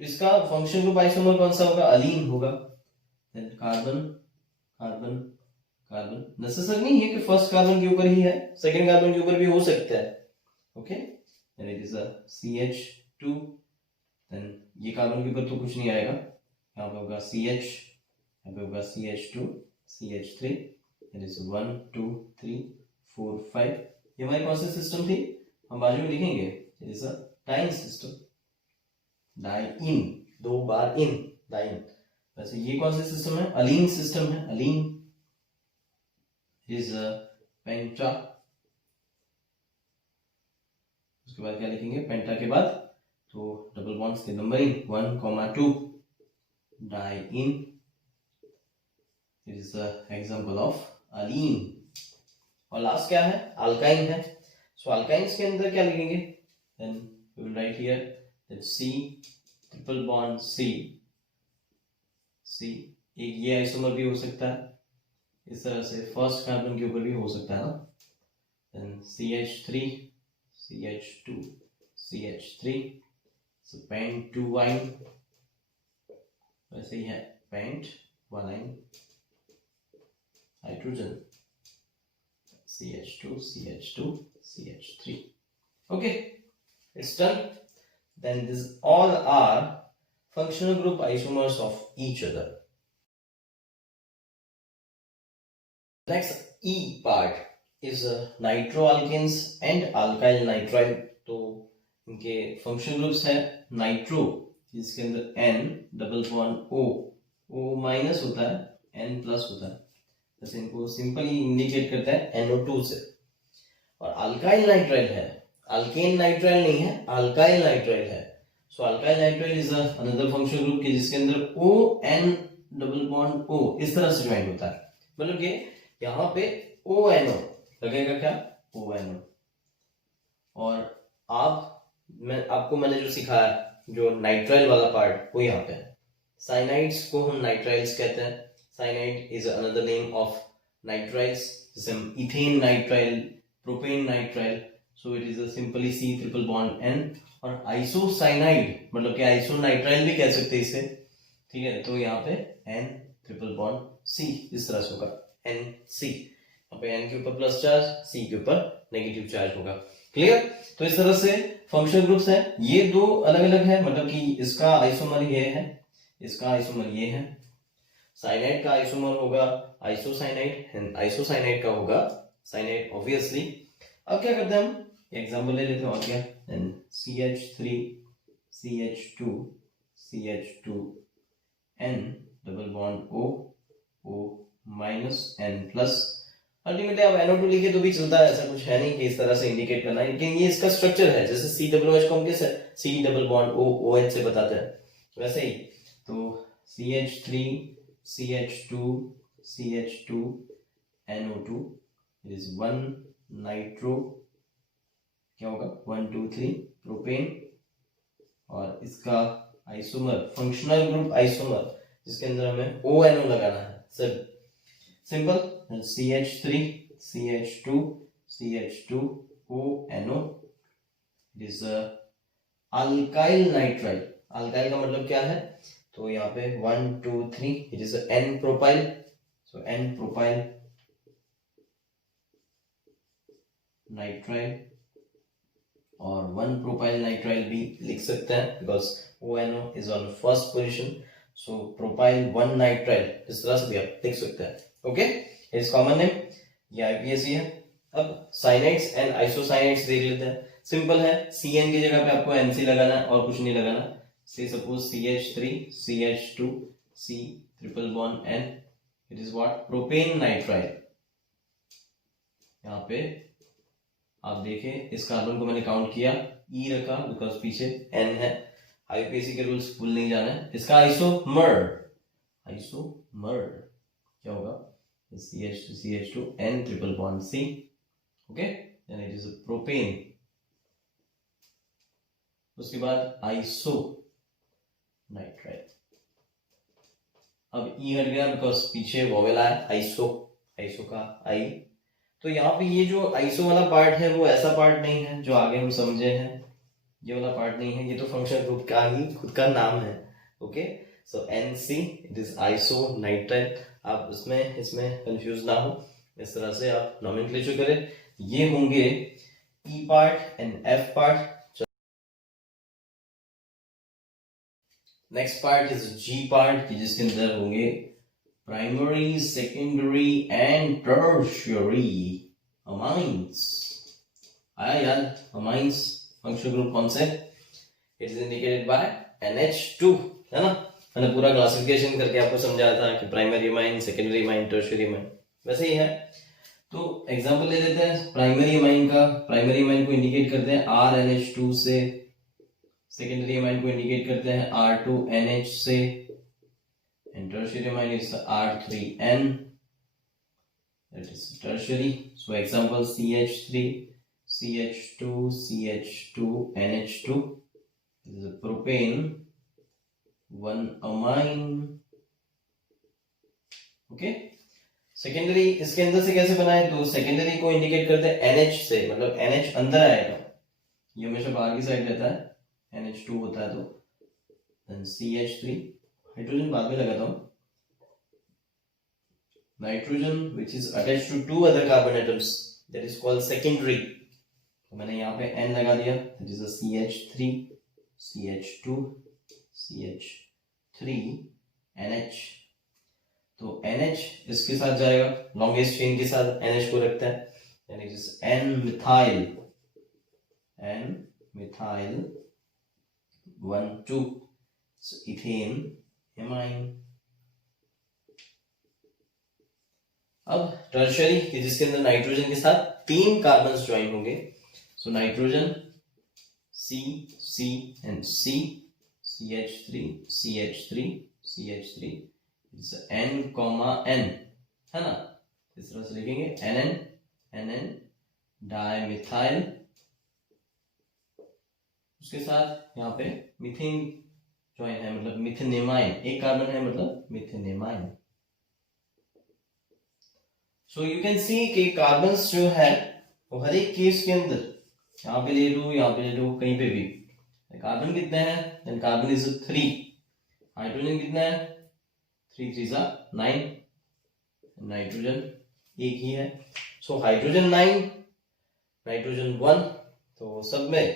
तो इसका फंक्शन ग्रुप आइसोमर कौन सा होगा, अलीन होगा। Then carbon carbon carbon, necessary नहीं है कि फर्स्ट कार्बन के ऊपर ही है, सेकंड कार्बन के ऊपर भी हो सकता है, okay, then it is a CH2 then ये कार्बन के ऊपर तो कुछ नहीं आएगा, यहाँ पे होगा CH, यहाँ पे होगा CH2 CH3, इट इज 1 2 3 4 5। ये हमारी कौन सी सिस्टम थी, हम बाजू में लिखेंगे, it is a diene system, diene, 2 बार इन, डाइन। वैसे ये कौन सी सिस्टम है, अलीन सिस्टम है, अलीन इज पेंटा। उसके बाद क्या लिखेंगे, पेंटा के बाद तो डबल बॉन्ड्स के numbering 1, 2, diene, it is example of allene. और लास्ट क्या है, अल्काइन है। सो अल्काइंस के अंदर क्या लिखेंगे, then we will write here that C triple bond C, एक ये आइसोमर भी हो सकता है, इस तरह से फर्स्ट कार्बन के ऊपर भी हो सकता है ना, then CH3 CH2 CH3, so pent2-ine, वैसे ही है pent1-ine hydrogen, CH2 CH2 CH3. Okay, it's done. Then this all are functional group isomers of each other. Next E part is nitroalkanes and alkyl nitrile. तो इनके functional groups है nitro, जिसके अंदर N double bond O minus होता है, N plus होता है, जैसे इनको सिंपली इंडिकेट करता है NO2 से। और अल्काइल नाइट्राइल है, अल्केन नाइट्राइल नहीं है, अल्काइल नाइट्राइल है। So alkyl nitrile is another functional group के जिसके अंदर ON डबल बॉन्ड O इस तरह से ज्वाइन होता है, मतलब कि यहाँ पे ONO लगेगा, क्या ONO। और आपको मैंने जो सिखाया, जो नाइट्राइल वाला पार्ट वो यहाँ पे है। साइनाइड्स को हम नाइट्राइल्स कहते हैं, cyanide is another name of nitriles, जैसे हम ethane nitrile, propane nitrile, so it is simply C triple bond N। और आइसोसाइनाइड मतलब कि आइसोनाइट्राइल भी कह सकते हैं इसे, ठीक है, तो यहाँ पे N ट्रिपल बॉन्ड C इस तरह से होगा, NC, यहाँ पे N के ऊपर प्लस चार्ज, C के ऊपर नेगेटिव चार्ज होगा। क्लियर। तो इस तरह से फंक्शनल ग्रुप्स हैं, ये दो अलग अलग है, मतलब कि इसका आइसोमर ये है, इसका आइसोमर ये है। साइनाइड का आइसोमर होगा आइसोसाइनाइड, आइसोसाइनाइड का होगा साइनाइड ऑब्वियसली। अब क्या करते हैं हम, एग्जांपल ले लेते हैं, और क्या, CH3 CH2 CH2 N double bond O minus N plus. Ultimately आप NO2 लिखे तो भी चलता है, ऐसा कुछ है नहीं कि इस तरह से इंडिकेट करना है, लेकिन ये इसका स्ट्रक्चर है, जैसे COOH को हम कैसे C डबल बॉन्ड OH से बताते हैं, वैसे ही। तो CH3 CH2 CH2 NO2 is 1 nitro, क्या होगा 1 2 3 प्रोपेन, और इसका आइसोमर फंक्शनल ग्रुप आइसोमर जिसके अंदर हमें ONO लगाना है, sir simple, CH3 CH2 CH2 ONO, it is alkyl nitrile. Alkyl का मतलब क्या है, तो यहाँ पे 1 2 3 it is N propyl, so N propyl nitrile, और 1 प्रोपाइल नाइट्राइल भी लिख सकते हैं because ONO is on first position, so propyl 1 nitrile इस तरह से भी आप लिख सकते हैं। ओके, इट्स कॉमन नेम, ये IPSC है। अब साइनाइड्स एंड आइसोसाइनाइड्स देख लेते हैं, सिंपल है, CN की जगह पे आपको NC लगाना है और कुछ नहीं लगाना। से suppose CH3 CH2 C triple bond N, it is what, propane nitrile. यहाँ पे आप देखें, इस कार्बन को मैंने काउंट किया, E रखा बिकॉज पीछे N है, IPSC के रूल्स भूल नहीं जाना है। इसका आइसोमर क्या होगा, CH2 CH2 N triple bond C, okay, then it is propane. उसके बाद आइसो नाइट्राइल, अब E हट गया बिकॉज पीछे वोवेल आया, आइसो का I, तो यहाँ पे ये जो आइसो वाला पार्ट है वो ऐसा पार्ट नहीं है जो आगे हम समझे हैं, ये वाला पार्ट नहीं है, ये तो फंक्शन ग्रुप का ही खुद का नाम है। Okay, so NC it is iso nitrile. आप इसमें कंफ्यूज ना हो, इस तरह से आप नोमेनक्लेचर करें। ये होंगे E part and F part. Next part is G part, जिसके अंदर होंगे primary, secondary and tertiary amines. आया याद अमाइंस फंक्शनल ग्रुप कौन से? It is indicated by NH2, है ना। मैंने पूरा क्लासिफिकेशन करके आपको समझाया था कि primary amine, secondary amine, tertiary amine, वैसे ही है। तो एग्जांपल ले लेते हैं प्राइमरी अमाइन का। प्राइमरी अमाइन को इंडिकेट करते हैं RNH2 से, सेकेंडरी अमाइन को इंडिकेट करते हैं R2NH से, and tertiary amine is R3N, that is tertiary. So example CH3, CH2, CH2, NH2. This is a propane, one amine. Okay. Secondary इसके अंदर से कैसे बनाए? तो सेकेंडरी को इंडिकेट करते हैं NH से, मतलब NH अंदर आएगा, ये हमेशा बाहर की साइड रहता है, NH2 होता है, तो CH3, हाइड्रोजन बाद में लगाता हूं, nitrogen which is attached to two other carbon atoms, that is called secondary. तो मैंने यहाँ पे N लगा दिया, that is a CH3, CH2, CH3, NH. तो NH इसके साथ जाएगा, लॉन्गेस्ट चेन के साथ NH को रखता है, यानी N मिथाइल 1 2 इथेन एमाइन। अब टर्शियरी, जिसके अंदर नाइट्रोजन के साथ 3 कार्बन ज्वाइन होंगे। So nitrogen C C and C, CH3 CH3 CH3, N, N, है ना। इस तरह से लिखेंगे NN डाइमिथाइल, उसके साथ यहाँ पे मीथेन ज्वाइन है, मतलब मिथेनेमाइन, एक कार्बन है मतलब मिथेनेमाइन। सो यू कैन सी कि कार्बन्स जो है वो हर एक केस के अंदर, यहाँ पे ले लो, यहाँ पे ले लो, कहीं पे भी कार्बन कितने हैं? देन कार्बन इज 3, हाइड्रोजन कितना है? 3 3 9, नाइट्रोजन एक ही है। सो हाइड्रोजन 9, नाइट्रोजन 1, तो सब में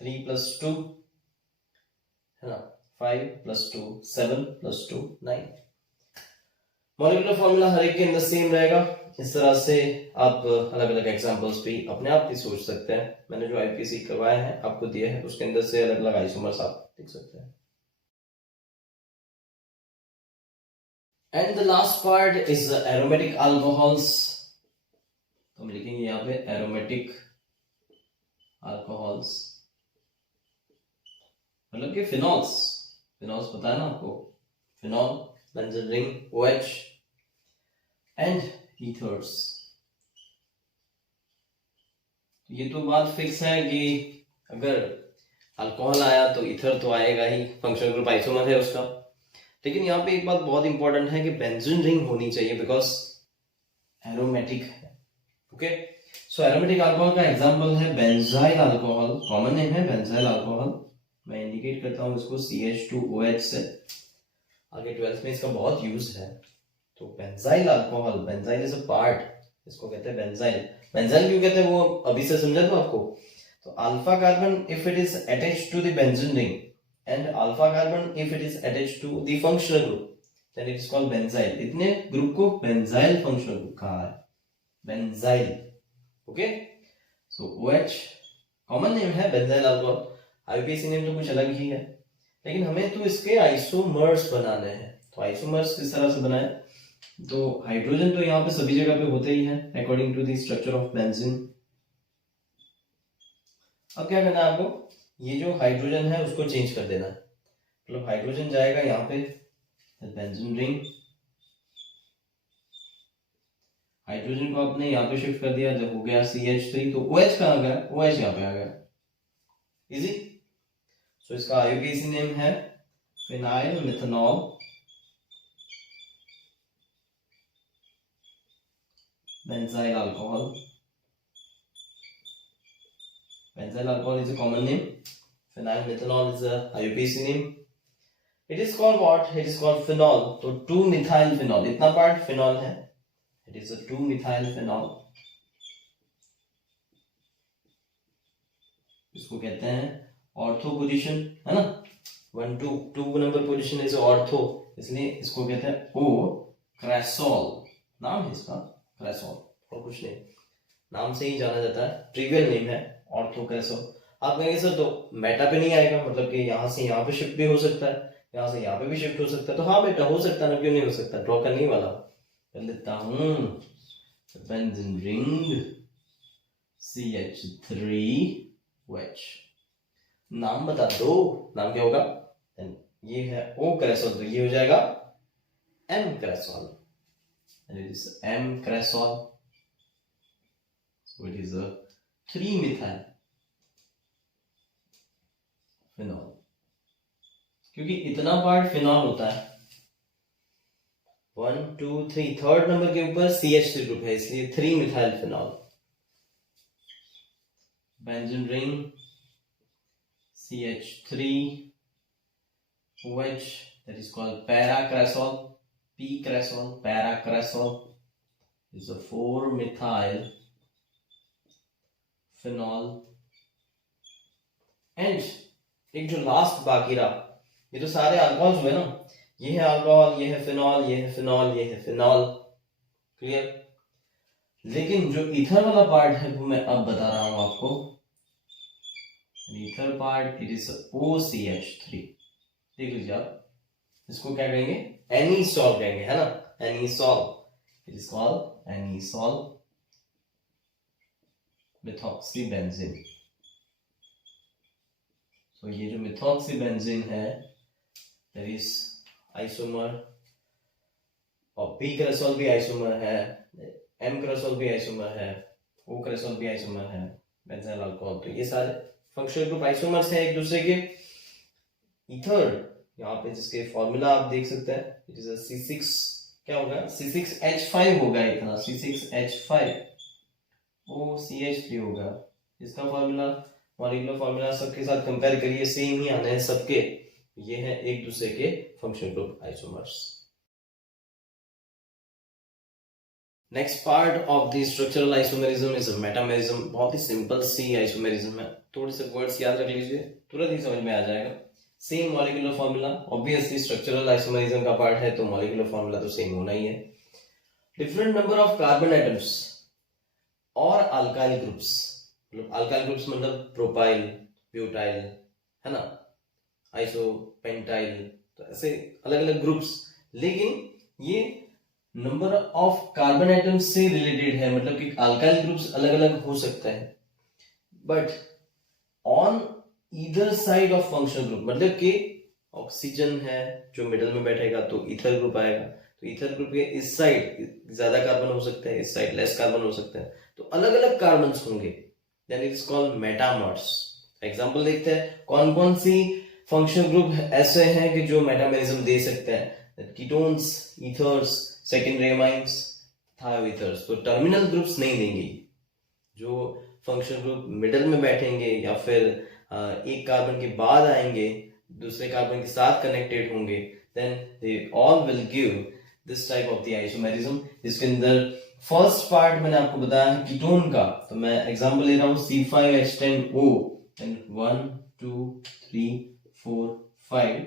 3 + 2 है ना, 5 + 2 7 + 2 9। मॉलिक्यूलर फॉर्मूला हर एक के अंदर सेम रहेगा। इस तरह से आप अलग अलग एग्जांपल्स भी अपने आप ही सोच सकते हैं। मैंने जो आईपीसी करवाया है आपको दिया है, उसके अंदर से अलग अलग आइसोमर्स आप लिख सकते हैं। And the last part is aromatic alcohols. तो हम लिखेंगे यहाँ पे एरोमेटिक अल्कोहल्स, मतलब कि फिनॉल्स। फिनॉल्स पता है ना आपको, phenol, benzene ring, OH and ethers. ये तो बात फिक्स है कि अगर अल्कोहल आया तो ईथर तो आएगा ही, फंक्शनल ग्रुप आइसोमर है उसका। लेकिन यहाँ पे एक बात बहुत इंपॉर्टेंट है कि बेंजीन रिंग होनी चाहिए, बिकॉज एरोमेटिक है। ओके, सो एरोमेटिक अल्कोहल का एग्जांपल है बेंजाइल अल्कोहल, कॉमन नेम है बेंजाइल अल्कोहल। मैं इंडिकेट करता हूँ इसको CH2OH से, आगे 12th में इसका बहुत यूज है। तो benzyl alcohol, benzyl is a part, इसको कहते हैं बेंजाइल। बेंजाइल क्यों कहते हैं वो अभी से समझा दो आपको। तो alpha carbon if it is attached to the benzene ring and alpha carbon if it is attached to the functional group, then it is called benzyl। इतने ग्रुप को बेंजाइल फंक्शनल ग्रुप कहा है, बेंजाइल। ओके, सो OH common name है benzyl alcohol, IPC name तो कुछ अलग ही है, लेकिन हमें तो इसके आइसोमर्स बनाने हैं। तो आइसोमर्स किस तरह से बनाए? तो हाइड्रोजन तो यहाँ पे सभी जगह पे होते ही है according to the structure of benzene. अब क्या करना है आपको, ये जो हाइड्रोजन है उसको चेंज कर देना है, मतलब हाइड्रोजन जाएगा यहाँ पे बेंजीन रिंग, हाइड्रोजन को आपने यहाँ पे शिफ्ट कर दिया, जब हो गया CH3, तो OH कहाँ गया? OH यहाँ पे आ गया, इजी। सो इसका आईयूपीएसी नेम है phenyl methanol benzyl alcohol. Benzyl alcohol is a common name. Phenyl methanol is a IUPAC name. It is called what? It is called phenol. तो 2-methyl phenol, इतना part phenol है. It is a 2-methyl phenol. इसको कहते हैं ortho position, है ना। Two number position is ortho, इसलिए इसको कहते हैं ओ क्रेसोल, नाम है इसका क्रेसोल और कुछ नहीं, नाम से ही जाना जाता है, ट्रिवियल नेम है ऑर्थो क्रेसोल। आप कहेंगे सर तो मेटा पे नहीं आएगा, मतलब कि यहाँ से यहाँ पे शिफ्ट भी हो सकता है, यहाँ से यहाँ पे भी शिफ्ट हो सकता है, तो हाँ बेटा हो सकता है ना, क्यों नहीं हो सकता, ड्रॉ करने वाला कर लेता हूँ। बेंजीन रिंग CH3OH, नाम बता दो, नाम क्या होगा, ये है O क्रेसोल, तो ये हो जाएगा M cresol, M cresol, so it is a 3-methyl phenol, क्योंकि इतना पार्ट फिनॉल होता है, 1 2 3, थर्ड नंबर के ऊपर CH3 ग्रुप है, इसलिए 3-methyl phenol. Benzene ring CH3OH, that is called paracresol, P-cresol, paracresol is a 4-methyl phenol। And एक जो लास्ट बाकी रहा, ये तो सारे अल्कोहल्स हुए ना, ये है अल्कोहल, ये है फिनॉल, ये है फिनॉल, ये है फिनॉल, क्लियर। लेकिन जो ईथर वाला पार्ट है वो मैं अब बता रहा हूं आपको, ether part it is OCH3, देख लीजिए आप, इसको क्या कहेंगे, एनीसॉल कहेंगे, है ना, एनीसॉल, इट इज कॉल्ड एनीसॉल मिथॉक्सीबेंजीन। तो ये जो मिथॉक्सीबेंजीन है दैट इज आइसोमर, और P क्रेसोल भी आइसोमर है, M क्रेसोल भी आइसोमर है, O क्रेसोल भी आइसोमर है, बेंजील अल्कोहल, तो ये सारे फंक्शनल ग्रुप आइसोमर्स हैं एक दूसरे के। ईथर यहाँ पे जिसके फॉर्मूला आप देख सकते हैं, इट इज C6, क्या होगा, C6H5 होगा, इतना C6H5OCH3 होगा, इसका फॉर्मूला, मॉलिक्यूलर फॉर्मूला सबके साथ कंपेयर करिए, सेम ही आने हैं सबके, ये है एक दूसरे के functional group isomers. Next part of the structural isomerism is metamerism, बहुत ही सिंपल सी आइसोमेरिज्म है, थोड़े से वर्ड्स याद रख लीजिए, तुरंत ही समझ में आ जाएगा। Same molecular formula, obviously structural isomerism का पार्ट है तो मॉलिक्यूलर फॉर्मूला तो सेम होना ही है। Different number of carbon atoms और अल्काइल ग्रुप्स, अल्काइल ग्रुप्स मतलब प्रोपाइल, ब्यूटाइल, है ना, आइसोपेंटाइल, तो ऐसे अलग अलग ग्रुप्स, लेकिन ये नंबर ऑफ कार्बन एटम्स से रिलेटेड है, मतलब कि अल्काइल ग्रुप्स अलग अलग हो सकता है, but on either side of functional group, मतलब कि ऑक्सीजन है जो मिडल में बैठेगा तो ईथर ग्रुप आएगा, तो ईथर ग्रुप के इस साइड ज्यादा कार्बन हो सकते हैं, इस साइड लेस कार्बन हो सकते हैं, तो अलग अलग कार्बन होंगे, then it is called metamers. Example देखते हैं कौन कौन सी फंक्शनल ग्रुप ऐसे हैं कि जो मेटामेरिज्म दे सकते हैं, कीटोन्स, ईथर्स, सेकेंडरी अमाइंस, थायोईथर्स, तो टर्मिनल ग्रुप्स नहीं देंगे, जो फंक्शनल ग्रुप मिडल में बैठेंगे या फिर एक कार्बन के बाद आएंगे, दूसरे कार्बन के साथ कनेक्टेड होंगे, then they all will give this type of the isomerism, जिसके अंदर फर्स्ट पार्ट मैंने आपको बताया है कीटोन का, तो मैं एग्जांपल ले रहा हूं C5H10O, एंड 1 2 3 4 5,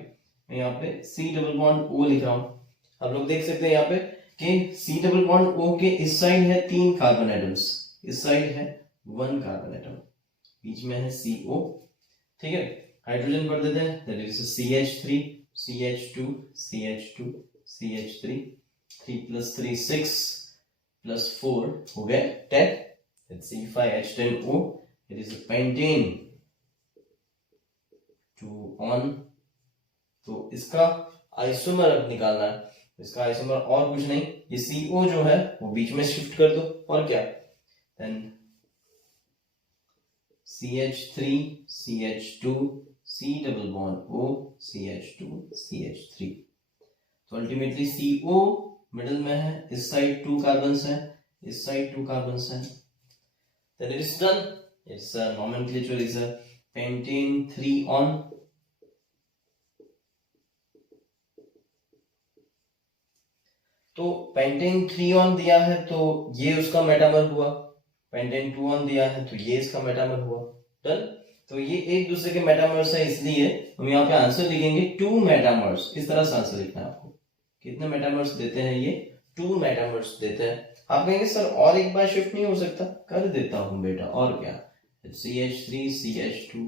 मैं यहाँ पे C डबल बॉन्ड O लिख रहा हूं, आप लोग देख सकते हैं यहाँ पे कि C डबल बॉन्ड O के इस साइड है 3 कार्बन एटम्स, इस साइड है 1 कार्बन एटम, बीच में है CO, ठीक है। हाइड्रोजन पढ़ देते हैं, that is CH3 CH2 CH2 CH3, 3 + 3 6 + 4 हो गए 10, C5H10O, it is a pentane 2 on, तो इसका आइसोमर अब निकालना है, इसका आइसोमर और कुछ नहीं, ये CO जो है वो बीच में शिफ्ट कर दो, और क्या, then CH3 CH2 C double bond O CH2 CH3, तो अल्टीमेटली CO मिडिल में है, इस साइड 2 कार्बन्स हैं, इस साइड 2 कार्बन्स हैं, then it is done, its nomenclature is a pentane 3 on, तो पेंटेन 3 ऑन दिया है तो ये उसका मेटामर हुआ, पेंटेन 2 ऑन दिया है तो ये इसका मेटामर हुआ, डन। तो ये एक दूसरे के मेटामर्स है, इसलिए हम यहाँ पे आंसर लिखेंगे 2 मेटामर्स। इस तरह से आंसर लिखना है आपको। कितने मेटामर्स देते हैं ये? 2 मेटामर्स देते हैं। आप कहेंगे सर और एक बार शिफ्ट नहीं हो सकता? कर देता हूं बेटा, और क्या। CH3 CH2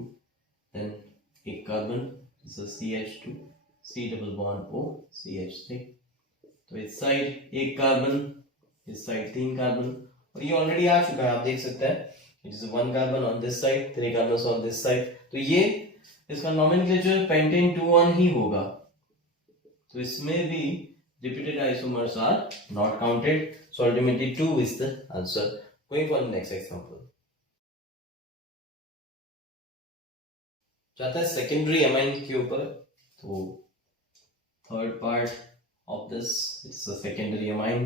देन एक carbon CH2 C double bond O CH3। तो इस साइड एक कार्बन, इस साइड 3 कार्बन, और ये ऑलरेडी आ चुका है, आप देख सकते हैं। It is 1 carbon on this side, 3 carbon on this side. तो ये इसका नोमेनक्लेचर पेंटेन 2 ही होगा। तो इसमें भी repeated isomers are not counted, so ultimately 2 is the answer. Going for the next example. जाता है सेकेंडरी अमाइन के ऊपर। तो third part of this it's a secondary amine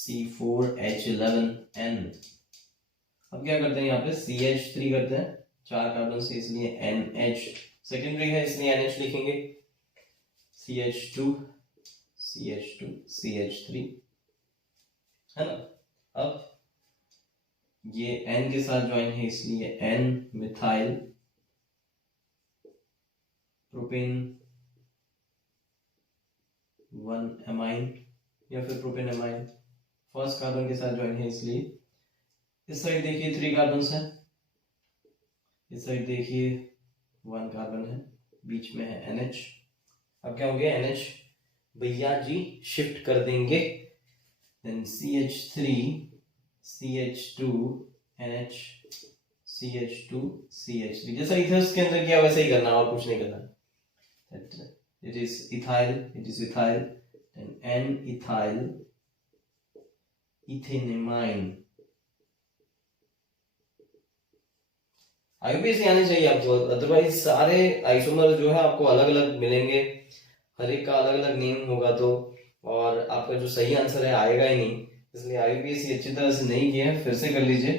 C4H11N। अब क्या करते हैं यहाँ पे CH3 करते हैं, 4 कार्बन से, इसलिए NH, सेकेंडरी है इसलिए NH लिखेंगे। CH2 CH2 CH3 है ना। अब ये N के साथ ज्वाइन है इसलिए N मिथाइल प्रोपेन 1 एमाइन या फिर प्रोपेन एमाइन। फर्स्ट कार्बन के साथ ज्वाइन है इसलिए इस साइड देखिए 3 कार्बन है, इस साइड देखिए 1 कार्बन है, बीच में है NH। अब क्या हो गया NH भैया जी शिफ्ट कर देंगे, then CH3 CH2 NH CH2 CH3। जैसा इथर्स के अंदर किया वैसा ही करना, और कुछ नहीं करना। It is ethyl then N ethyl ethanamine. IUPAC आने चाहिए आपको, अदरवाइज सारे आइसोमर जो है आपको अलग अलग मिलेंगे, हर एक का अलग अलग नेम होगा, तो और आपका जो सही आंसर है आएगा ही नहीं। इसलिए आईयूपीएसी अच्छी तरह से नहीं किया है, फिर से कर लीजिए।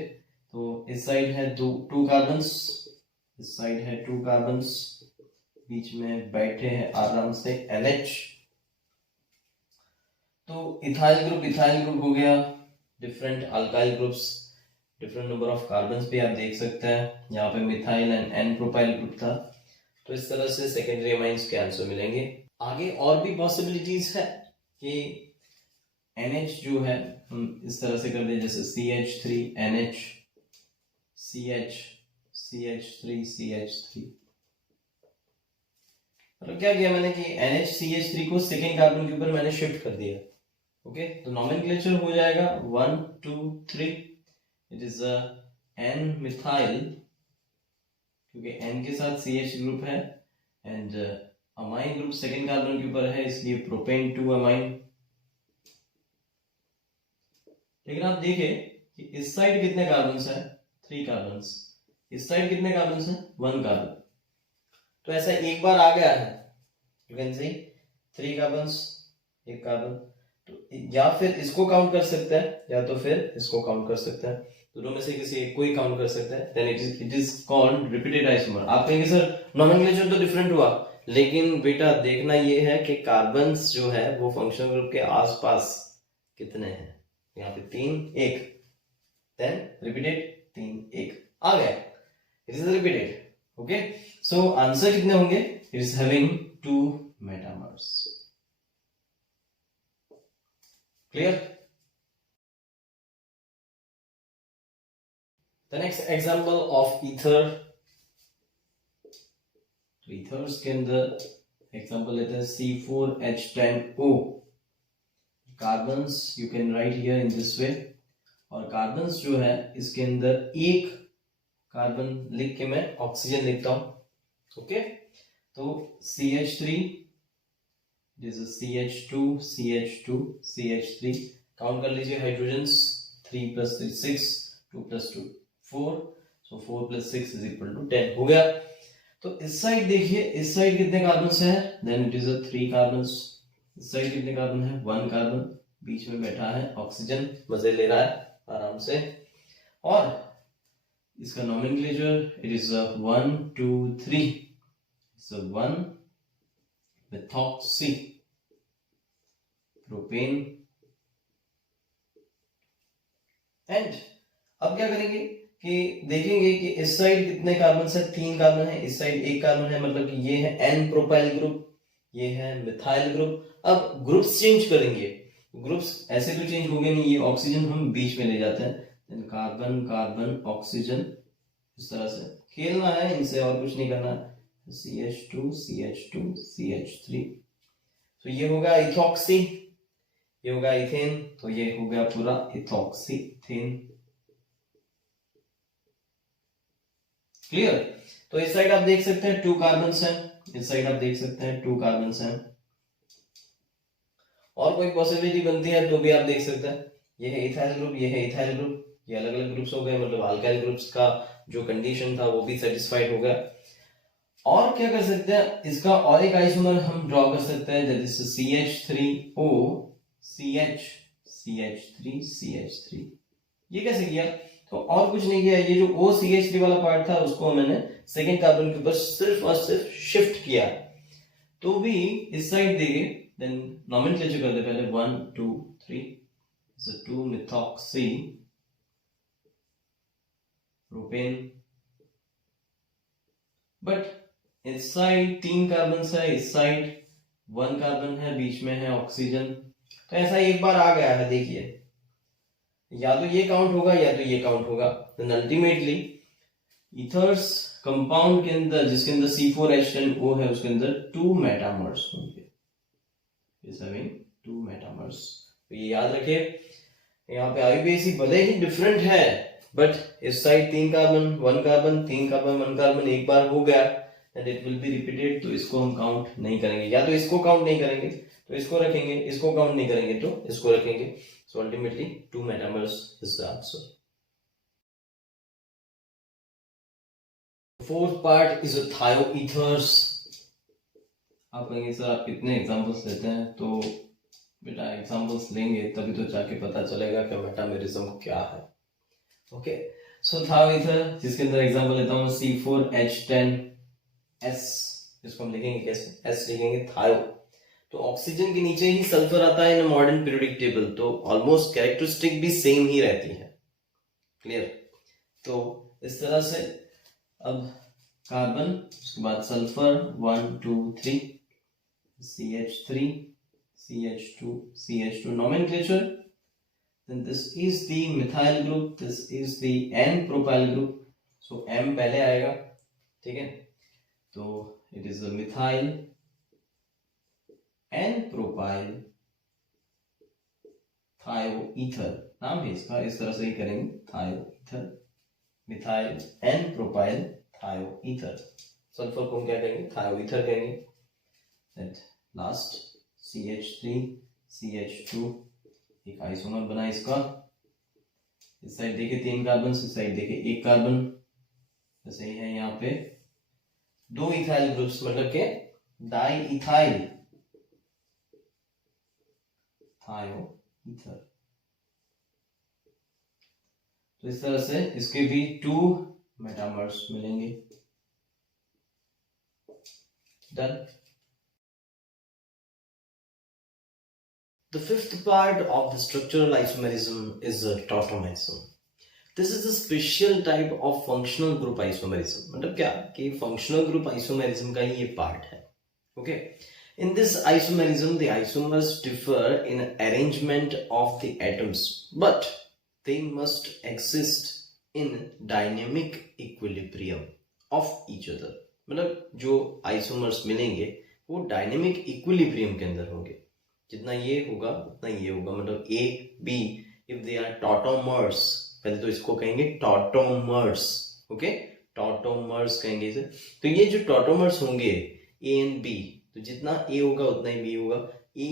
तो इस साइड है 2 कार्बन्स, इस साइड है 2 कार्बन्स, बीच में बैठे हैं आराम से NH। तो इथाइल ग्रुप हो गया। Different alkyl groups, different number of carbons भी आप देख सकते हैं। यहाँ पे methyl and N propyl group था। तो इस तरह से सेकेंडरी अमाइंस के आंसर मिलेंगे। आगे और भी पॉसिबिलिटीज है कि NH जो है हम इस तरह से कर दे, जैसे CH3 NH CH CH3 CH3। मतलब क्या किया मैंने कि NH CH3 को सेकेंड कार्बन के ऊपर मैंने शिफ्ट कर दिया। ओके, तो नॉमेनक्लेचर हो जाएगा 1 2 3। इट इज N मिथाइल, क्योंकि N के साथ CH ग्रुप है, and amine group second carbon के ऊपर है इसलिए प्रोपेन 2 अमाइन। लेकिन आप देखें कि इस साइड कितने कार्बन्स हैं? 3 कार्बन्स। इस साइड कितने कार्बन्स हैं? 1 कार्बन। तो ऐसा एक बार आ गया है, you can see 3 carbons, 1 carbon. तो या फिर इसको काउंट कर सकते हैं या तो फिर इसको काउंट कर सकते हैं, दोनों में से किसी एक को ही काउंट कर सकते हैं। Then it is called repeated isomer. आप कहेंगे सर नॉमेनक्लेचर तो डिफरेंट हुआ, लेकिन बेटा देखना ये है कि कार्बन्स जो है वो फंक्शनल ग्रुप के आसपास कितने हैं। यहाँ पे 3 1, देन रिपीटेड 3 1 आ गया, it is repeated. Okay, so answer कितने होंगे? It is having 2 metamers. Clear? The next example of ether, तो ethers के अंदर एग्जाम्पल लेते हैं C4H10O। Carbons you can write here in this way, और कार्बन्स जो है इसके अंदर एक कार्बन लिख के मैं ऑक्सीजन लिखता हूं। ओके, तो CH3 this is CH2 CH2 CH3। Count कर लीजिए हाइड्रोजन्स, 3 + 3 6, 2 + 2 4, so 4 + 6 = 10 हो गया। तो इस साइड देखिए, इस साइड कितने कार्बन्स हैं? Then it is 3 carbons. इस साइड कितने कार्बन है? 1 कार्बन, बीच में बैठा है ऑक्सीजन, मजे ले रहा है आराम से। और इसका nomenclature it is 1 2 3, so 1 methoxy propane. And अब क्या करेंगे कि देखेंगे कि इस साइड कितने कार्बन है, 3 कार्बन है, इस साइड 1 कार्बन है, मतलब कि ये है एन प्रोपाइल ग्रुप, ये है मिथाइल ग्रुप। अब ग्रुप्स चेंज करेंगे, ग्रुप्स ऐसे तो चेंज हो गए नहीं, ये ऑक्सीजन हम बीच में ले जाते हैं, देन कार्बन कार्बन ऑक्सीजन, इस तरह से खेलना है इनसे और कुछ नहीं करना। CH2 CH2 CH3, तो ये होगा इथॉक्सी, ये होगा इथेन, तो ये हो गया पूरा इथॉक्सी इथेन। क्लियर? तो इस साइड आप देख सकते हैं 2 कार्बन हैं, इस साइड आप देख सकते हैं 2 कार्बन हैं। और कोई पॉसिबिलिटी बनती है तो भी आप देख सकते हैं, ये है इथाइल ग्रुप, ये है इथाइल ग्रुप, ये अलग अलग ग्रुप्स हो गए, मतलब अल्काइल ग्रुप्स का जो कंडीशन था वो भी सेटिस्फाइड हो गया। और क्या कर सकते हैं, इसका और एक आइसोमर हम ड्रॉ कर सकते हैं, जैसे CH3O CH CH3 CH3। ये कैसे किया? तो और कुछ नहीं किया, ये जो OCH3 वाला पार्ट था उसको मैंने सेकेंड कार्बन के ऊपर सिर्फ और सिर्फ शिफ्ट किया, तो भी इस साइड देंगे। देन नॉमेनक्लेचर करते पहले 1 2 3, so 2 methoxy प्रोपेन, बट इस साइड 3 कार्बन है, इस साइड 1 कार्बन है, बीच में है ऑक्सीजन। तो ऐसा एक बार आ गया है, देखिए या तो ये काउंट होगा या तो ये काउंट होगा। देन अल्टीमेटली ईथर्स कंपाउंड के अंदर, जिसके अंदर C4H10O है, उसके अंदर 2 मेटामर्स होंगे, 2 मेटामर्स। तो ये याद रखिए, यहाँ पे IUPAC भले ही डिफरेंट है, बट इस side 3 carbon 1 carbon 3 carbon 1 carbon एक बार हो गया and it will be repeated, तो इसको हम काउंट नहीं करेंगे, या तो इसको काउंट नहीं करेंगे तो इसको रखेंगे, इसको काउंट नहीं करेंगे तो इसको रखेंगे। So ultimately 2 metamers is the answer. Fourth part is thioethers. आप कहेंगे सर आप कितने एग्जांपल्स लेते हैं, तो बेटा एग्जांपल्स लेंगे तभी तो जाके पता चलेगा कि मेटामेरिज्म क्या है। ओके, सो थायोईथर, जिसके अंदर एग्जांपल लेता हूं C4H10S, इसको हम लिखेंगे कैसे, S लिखेंगे थायो। तो ऑक्सीजन के नीचे ही सल्फर आता है इन मॉडर्न पीरियोडिक टेबल, तो ऑलमोस्ट कैरेक्टरिस्टिक भी सेम ही रहती है। क्लियर? तो इस तरह से अब कार्बन, उसके बाद sulphur 1 2 3, CH3 CH2 CH2 nomenclature, then this is the methyl group, this is the N propyl group, so M पहले आएगा, ठीक है, तो it is a methyl N propyl thioether, नाम है इसका, इस तरह से ही करेंगे, thioether, methyl N propyl थायोईथर। Sulphur को हम क्या कहेंगे, थायोईथर कहेंगे। दैट लास्ट CH3 CH2, एक आइसोमर बना इसका, इस साइड देखिए 3 कार्बन, इस साइड देखिए 1 कार्बन, जैसे ही है यहाँ पे 2 इथाइल ग्रुप्स, मतलब के डाई इथाइल थायोईथर। तो इस तरह से इसके भी 2 मेटामर्स मिलेंगे। Done. The fifth part of the structural isomerism is tautomerism. This is a special type of functional group isomerism. मतलब क्या कि functional group isomerism का ही ये part है. Okay. In this isomerism, the isomers differ in arrangement of the atoms, but they must exist in dynamic equilibrium of each other. मतलब जो isomers मिलेंगे वो dynamic equilibrium के अंदर होंगे, जितना ये होगा उतना ये होगा, मतलब A B if they are tautomers, पहले तो इसको कहेंगे tautomers, ओके, tautomers कहेंगे इसे। तो ये जो tautomers होंगे A and B, तो जितना A होगा उतना ही B होगा, A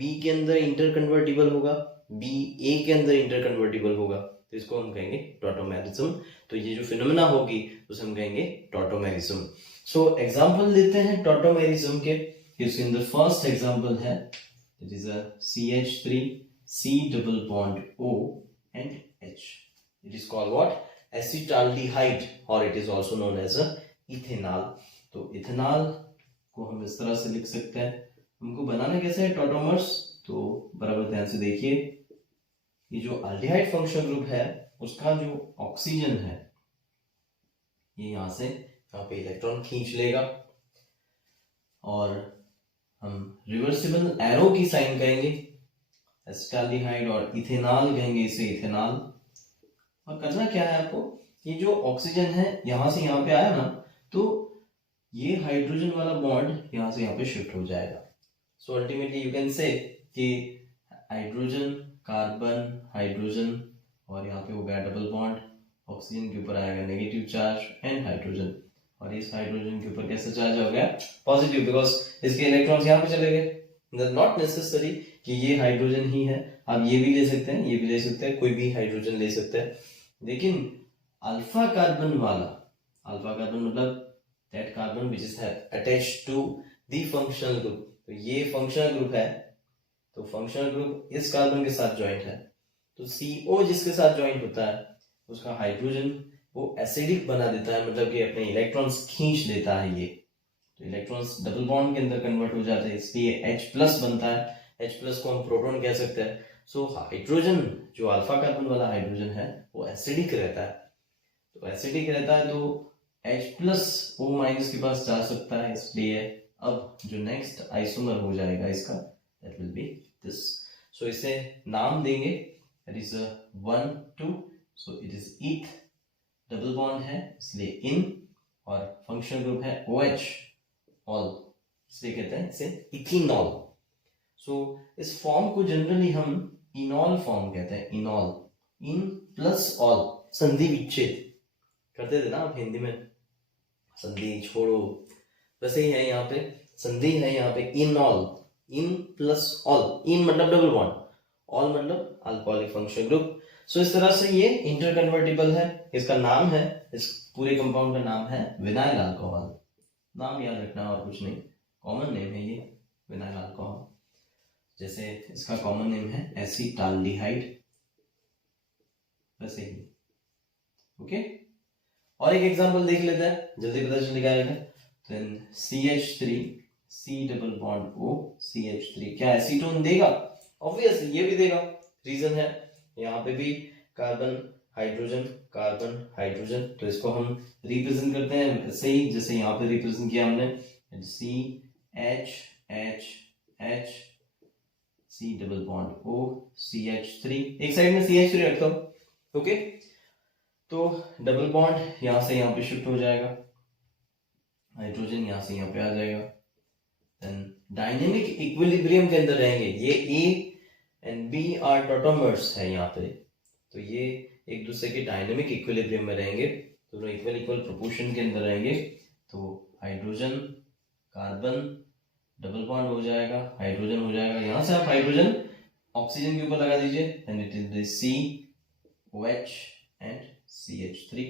B के अंदर इंटर कन्वर्टिबल होगा, B A के अंदर इंटर कन्वर्टिबल होगा, तो इसको हम कहेंगे टॉटोमेरिज्म। तो ये जो फिनोमेना होगी उसे हम कहेंगे टॉटोमेरिज्म। सो एग्जांपल लेते हैं टॉटोमेरिज्म के। इसके अंदर फर्स्ट एग्जांपल है, it is a CH3 C double bond O and H. It is called what? Acetaldehyde, or it is also known as a ethanol. तो इथेनॉल को हम इस तरह से लिख सकते हैं। हमको बनाना कैसे है टॉटोमर्स, तो बराबर ध्यान से देखिए, ये जो अल्डिहाइड फंक्शनल ग्रुप है उसका जो ऑक्सीजन है ये यहाँ से यहाँ पे इलेक्ट्रॉन खींच लेगा और हम रिवर्सिबल एरो की साइन कहेंगे, एसिटाल्डिहाइड और इथेनॉल कहेंगे इसे, इथेनॉल। और करना क्या है आपको, ये जो ऑक्सीजन है यहां से यहाँ पे आया ना, तो ये हाइड्रोजन वाला बॉन्ड यहाँ से यहाँ पे शिफ्ट हो जाएगा। So ultimately you can say कि हाइड्रोजन कार्बन हाइड्रोजन और यहाँ पे हो गया डबल बॉन्ड, ऑक्सीजन के ऊपर आएगा नेगेटिव चार्ज एंड हाइड्रोजन, और इस हाइड्रोजन के ऊपर कैसा चार्ज हो गया, पॉजिटिव, बिकॉज इसके इलेक्ट्रॉन्स यहाँ पे चले गए। नॉट नेसेसरी कि ये हाइड्रोजन ही है, आप ये भी ले सकते हैं, ये भी ले सकते हैं, कोई भी हाइड्रोजन ले सकते हैं। लेकिन अल्फा कार्बन वाला, अल्फा कार्बन मतलब that carbon which is attached to the functional group, तो ये फंक्शनल ग्रुप है, तो फंक्शनल ग्रुप इस कार्बन के साथ ज्वाइंट है, तो CO जिसके साथ ज्वाइंट होता है उसका हाइड्रोजन वो एसिडिक बना देता है, मतलब कि अपने इलेक्ट्रॉन्स खींच लेता है ये, तो इलेक्ट्रॉन्स डबल बॉन्ड के अंदर कन्वर्ट हो जाते हैं, इसलिए H+ बनता है। H+ को हम प्रोटॉन कह सकते हैं। सो हाइड्रोजन जो अल्फा कार्बन वाला हाइड्रोजन है वो एसिडिक रहता है, तो एसिडिक रहता है तो H+ O- के पास जा सकता है, इसलिए अब जो नेक्स्ट आइसोमर हो जाएगा इसका that will be this. So इसे नाम देंगे, that is 1 2, so it is eth, double bond है इसलिए इन, और फंक्शनल ग्रुप है OH ऑल, इसलिए कहते हैं इसे इथेनॉल। सो इस फॉर्म को जनरली हम इनॉल फॉर्म कहते हैं, इनॉल, इन प्लस ऑल, संधि विच्छेद करते थे ना आप हिंदी में, संधि छोड़ो, वैसे ही है यहाँ पे, संधि है यहाँ पे इनॉल, इन प्लस ऑल, इन मतलब डबल बॉन्ड, ऑल मतलब अल्कोहलिक फंक्शनल ग्रुप। सो इस तरह से ये इंटरकन्वर्टिबल है। इसका नाम है, इस पूरे कंपाउंड का नाम है विनाइल अल्कोहल, नाम याद रखना और कुछ नहीं, कॉमन नेम है ये विनाइल अल्कोहल, जैसे इसका कॉमन नेम है एसिटाल्डिहाइड, वैसे ही। ओके, और एक एग्जांपल देख लेते हैं, जल्दी पता चल जाएगा। Then CH3 C double bond O CH3 क्या एसीटोन देगा? ऑब्वियसली ये भी देगा, रीजन है यहाँ पे भी कार्बन हाइड्रोजन कार्बन हाइड्रोजन, तो इसको हम रिप्रेजेंट करते हैं ऐसे ही जैसे यहाँ पे रिप्रेजेंट किया हमने, CH C double bond O CH3, एक साइड में CH3 रखता हूँ। ओके, तो डबल बॉन्ड यहाँ से यहाँ पे शिफ्ट हो जाएगा, हाइड्रोजन यहाँ से यहाँ पे आ जाएगा, देन डायनेमिक इक्विलिब्रियम के अंदर रहेंगे, ये A and B are tautomers है यहाँ पे, तो ये एक दूसरे के डायनेमिक इक्विलिब्रियम में रहेंगे, दोनों इक्वल इक्वल प्रोपोर्शन के अंदर रहेंगे, तो हाइड्रोजन कार्बन डबल बॉन्ड हो जाएगा, हाइड्रोजन हो जाएगा, यहाँ से आप हाइड्रोजन ऑक्सीजन के ऊपर लगा दीजिए, and it is the COH and CH3।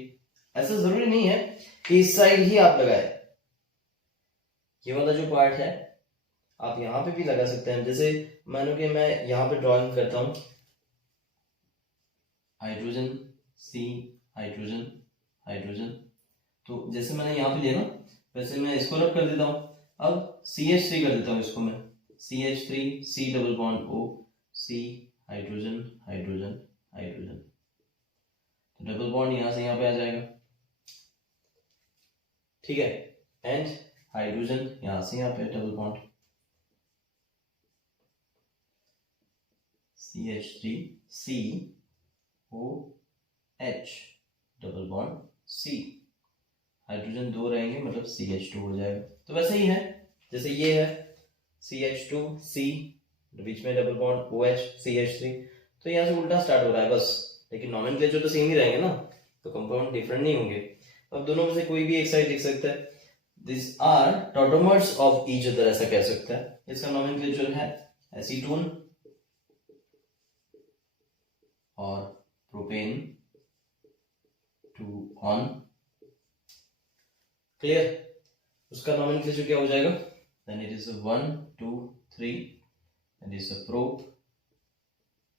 ऐसा जरूरी नहीं है कि इस साइड ही आप लगाए, ये वाला जो पार्ट है आप यहाँ पे भी लगा सकते हैं, जैसे मानो कि मैं यहाँ पे ड्रॉइंग करता हूँ, हाइड्रोजन C हाइड्रोजन हाइड्रोजन, तो जैसे मैंने यहाँ पे लिया ना वैसे मैं इसको रब कर देता हूँ, अब CH3 कर देता हूँ इसको मैं, CH3 C double bond O C hydrogen hydrogen hydrogen, तो डबल बॉन्ड यहाँ से यहाँ पे आ जाएगा, ठीक है, एंड हाइड्रोजन यहाँ से यहाँ पे double bond, CH3 C OH double bond C, hydrogen दो रहेंगे मतलब CH2 हो जाएगा। तो वैसे ही है जैसे ये है CH2 C, बीच में डबल बॉन्ड OH CH3, तो यहाँ से उल्टा स्टार्ट हो रहा है बस, लेकिन नॉमेनक्लेचर तो सेम ही रहेंगे ना, तो कंपाउंड डिफरेंट नहीं होंगे। अब दोनों में से कोई भी एक साइड लिख सकता है, this are tautomers of each other, ऐसा कह सकता है। इसका नॉमेनक्लेचर है एसीटोन और प्रोपेन 2 ऑन, क्लियर? उसका नॉमेनक्लेचर क्या हो जाएगा, then it is 1 2 3, that is a prop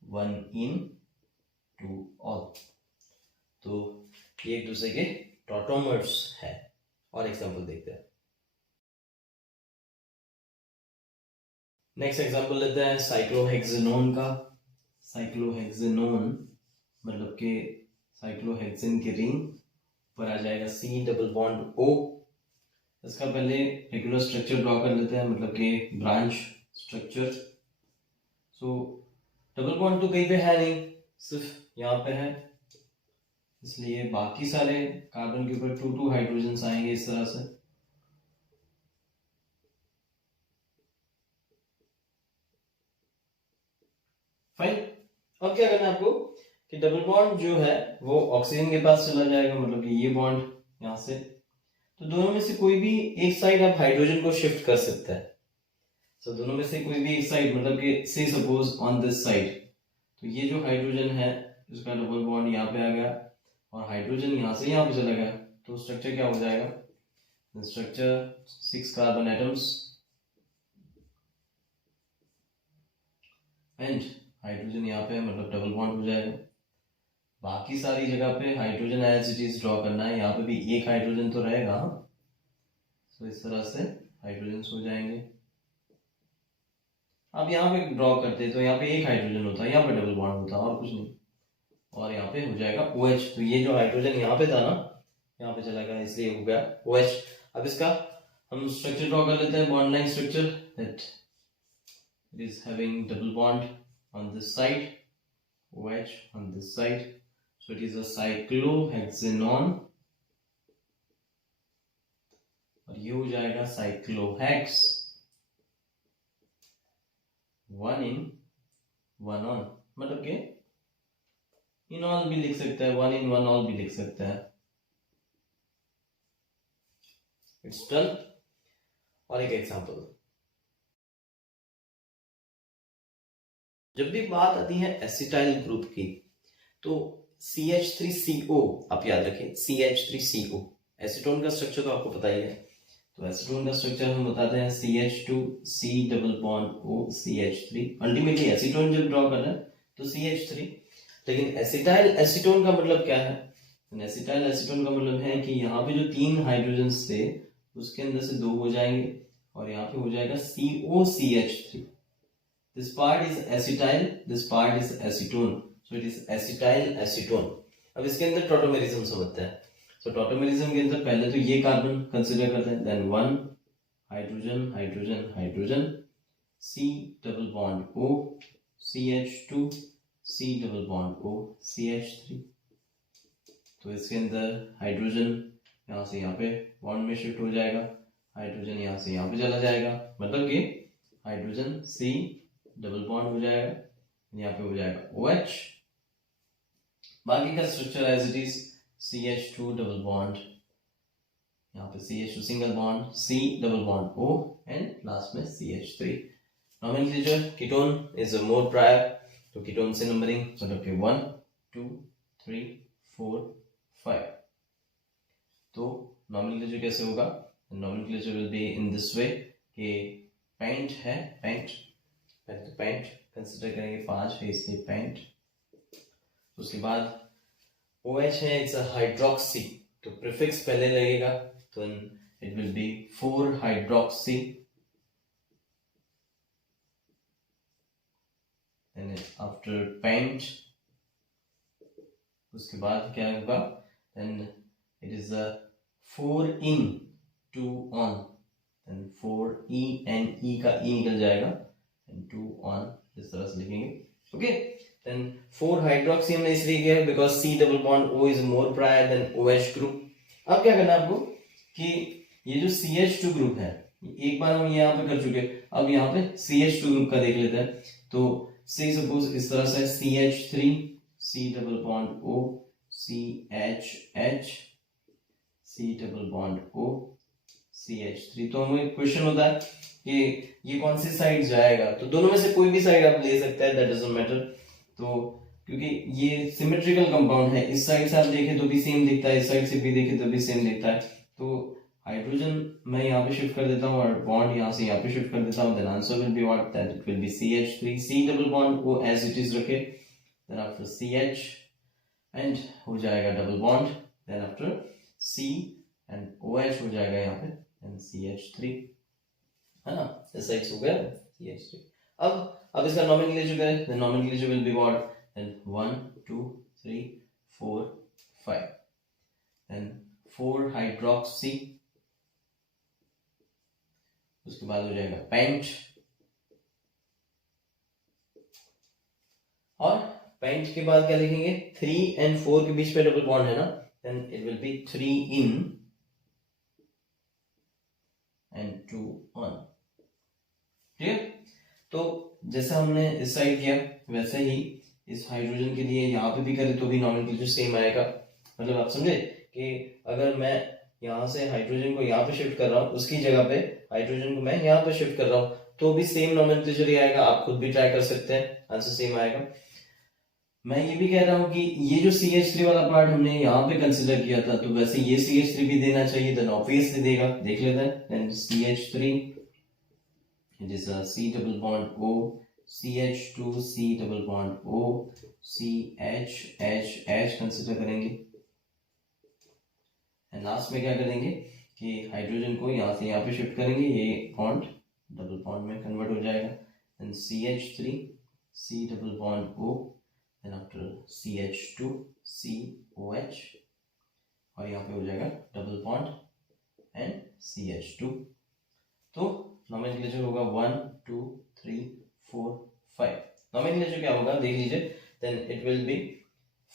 1 ene 2 ol, तो ये एक दूसरे के टॉटोमर्स है। और एग्जांपल देखते हैं, नेक्स्ट एग्जांपल लेते हैं साइक्लोहेक्सेनोन का। साइक्लोहेक्सेनोन मतलब कि साइक्लोहेक्सेन की रिंग पर आ जाएगा C डबल बॉन्ड O। इसका पहले रेगुलर स्ट्रक्चर ड्रॉ कर लेते हैं, मतलब कि ब्रांच स्ट्रक्चर। सो डबल बॉन्ड तो कहीं पे है नहीं, सिर्फ यहाँ पे है, इसलिए बाकी सारे कार्बन के ऊपर 2 2 हाइड्रोजन आएंगे इस तरह से। फाइन। अब क्या करना है आपको कि डबल बॉन्ड जो है वो ऑक्सीजन के पास चला जाएगा, मतलब कि ये बॉन्ड यहां से, तो दोनों में से कोई भी एक साइड आप हाइड्रोजन को शिफ्ट कर सकते हैं। तो दोनों में से कोई भी एक साइड, मतलब कि से सपोज ऑन दिस साइड, तो ये जो हाइड्रोजन है इसका डबल बॉन्ड यहाँ पे आ गया और हाइड्रोजन यहाँ से यहाँ पे चला गया, तो स्ट्रक्चर क्या हो जाएगा, structure 6 carbon atoms and hydrogen यहाँ पे, मतलब डबल बॉन्ड हो जाएगा। बाकी सारी जगह पे hydrogen as it is draw करना है, यहाँ पे भी एक हाइड्रोजन तो रहेगा। तो इस तरह से हाइड्रोजन हो जाएंगे। अब यहाँ पे ड्रॉ करते तो यहाँ पे एक हाइड्रोजन होता है, यहाँ पे डबल बॉन्ड होता है और कुछ नहीं, और यहाँ पे हो जाएगा OH। तो ये जो हाइड्रोजन यहाँ पे था ना, यहाँ पे चला गया, इसलिए हो गया OH। अब इसका हम स्ट्रक्चर ड्रॉ कर लेते हैं, bond line structure, that it is having double bond on this side, OH on this side, so it is a cyclohexanon और ये हो जाएगा cyclohex, 1 in 1 on, मतलब के इन ऑल भी लिख सकते हैं, 1 in 1 ऑल भी लिख सकते हैं। It's done. और एक एग्जांपल, जब भी बात आती है एसिटाइल ग्रुप की, तो CH3CO आप याद रखें, CH3CO एसीटोन का स्ट्रक्चर तो आपको पता ही है। तो एसीटोन का स्ट्रक्चर हम बताते हैं CH2C double bond O CH3। Ultimately acetone जब ड्रॉ करना है तो CH3, लेकिन एसिटाइल एसीटोन का मतलब क्या है, एसिटाइल एसीटोन का मतलब है कि यहाँ पे जो 3 हाइड्रोजन थे उसके अंदर से 2 हो जाएंगे और यहाँ पे हो जाएगा COCH3। This part is acetyl, this part is acetone, so it is acetyl acetone। अब इसके अंदर टॉटोमेरिज्म समझते हैं। So टॉटोमेरिज्म के अंदर पहले तो ये कार्बन कंसीडर करते हैं, then 1 hydrogen hydrogen hydrogen, C double bond O CH2, C double bond O CH3। तो इसके अंदर हाइड्रोजन यहाँ से यहाँ पे बॉन्ड में शिफ्ट हो जाएगा, हाइड्रोजन यहाँ से यहाँ पे चला जाएगा, मतलब कि हाइड्रोजन C डबल बॉन्ड हो जाएगा, यहाँ पे हो जाएगा OH। बाकी का structure as it is CH2 double bond, यहाँ पे CH2 single bond, C double bond O and last में CH3। Nomenclature ketone is more prior, तो कीटोन से नंबरिंग मतलब कि 1 2 3 4 5। तो नॉमेनक्लेचर कैसे होगा, nomenclature will be in this way कि पेंट है, पेंट पहले तो पेंट कंसिडर करेंगे, 5 है इसलिए पेंट। उसके बाद OH है, इट्स अ हाइड्रोक्सी, तो प्रीफिक्स पहले लगेगा, तो it will be 4 hydroxy. And after pent उसके बाद क्या होगा, then it is a 4 ene 2 one, then 4 E and E का E निकल जाएगा, 2 on, इस तरह से लिखेंगे। ओके, देन 4 हाइड्रोक्सी हमने इसलिए किया है because C double bond O is more prior than OH group. अब क्या करना है आपको कि ये जो CH2 ग्रुप है, एक बार हम यहाँ पे कर चुके, अब यहाँ पे CH2 ग्रुप का देख लेते हैं। तो से सपोज इस तरह से CH3 C double bond O CHH C double bond O CH3। तो हमें क्वेश्चन होता है कि ये कौन सी साइड जाएगा, तो दोनों में से कोई भी साइड आप ले सकते हैं, दैट डजंट मैटर। तो क्योंकि ये सिमेट्रिकल कंपाउंड है, इस साइड से आप देखें तो भी सेम दिखता है, इस साइड से भी देखें तो भी सेम दिखता है। तो हाइड्रोजन मैं यहाँ पे शिफ्ट कर देता हूँ और बॉन्ड यहाँ से यहाँ पे शिफ्ट कर देता हूँ, then answer will be what, that it will be CH3 C double bond O as it is रखे, देन आफ्टर CH एंड हो जाएगा double bond, then after C and OH हो जाएगा यहाँ पे, एंड CH3, है ना, इस साइड हो गया CH3। अब इसका नॉमेनक्लेचर करें, then nomenclature will be what, then 1 2 3 4 hydroxy, उसके बाद हो जाएगा पेंट, और पेंट के बाद क्या लिखेंगे, 3 and 4 के बीच में डबल बॉन्ड है ना, then it will be 3 in and 2 on। ठीक है, तो जैसा हमने इस साइड किया वैसे ही इस हाइड्रोजन के लिए यहाँ पे भी करें तो भी नॉमेनक्लेचर सेम आएगा। मतलब आप समझे कि अगर मैं यहाँ से हाइड्रोजन को यहाँ पे शिफ्ट कर रहा हूँ, उसकी जगह पे हाइड्रोजन को मैं यहाँ पे शिफ्ट कर रहा हूँ, तो भी सेम नॉमेनक्लेचर ही आएगा। आप खुद भी ट्राई कर सकते हैं, आंसर सेम आएगा। मैं ये भी कह रहा हूँ कि ये जो CH3 वाला पार्ट हमने यहाँ पे कंसिडर किया था, तो वैसे ये CH3 भी देना चाहिए, देन ऑब्वियसली देगा। देख लेते हैं, then CH3 it is a C double bond O, CH2 C double bond O, CH H H consider करेंगे, एंड लास्ट में क्या करेंगे कि हाइड्रोजन को यहाँ से यहाँ पे शिफ्ट करेंगे, ये बॉन्ड डबल बॉन्ड में कन्वर्ट हो जाएगा, then CH3 C double bond O, then after CH2 COH, और यहाँ पे हो जाएगा डबल बॉन्ड एंड CH2। तो नॉमेनक्लेचर होगा 1 2 3 4 5। नॉमेनक्लेचर क्या होगा देख लीजिए, then it will be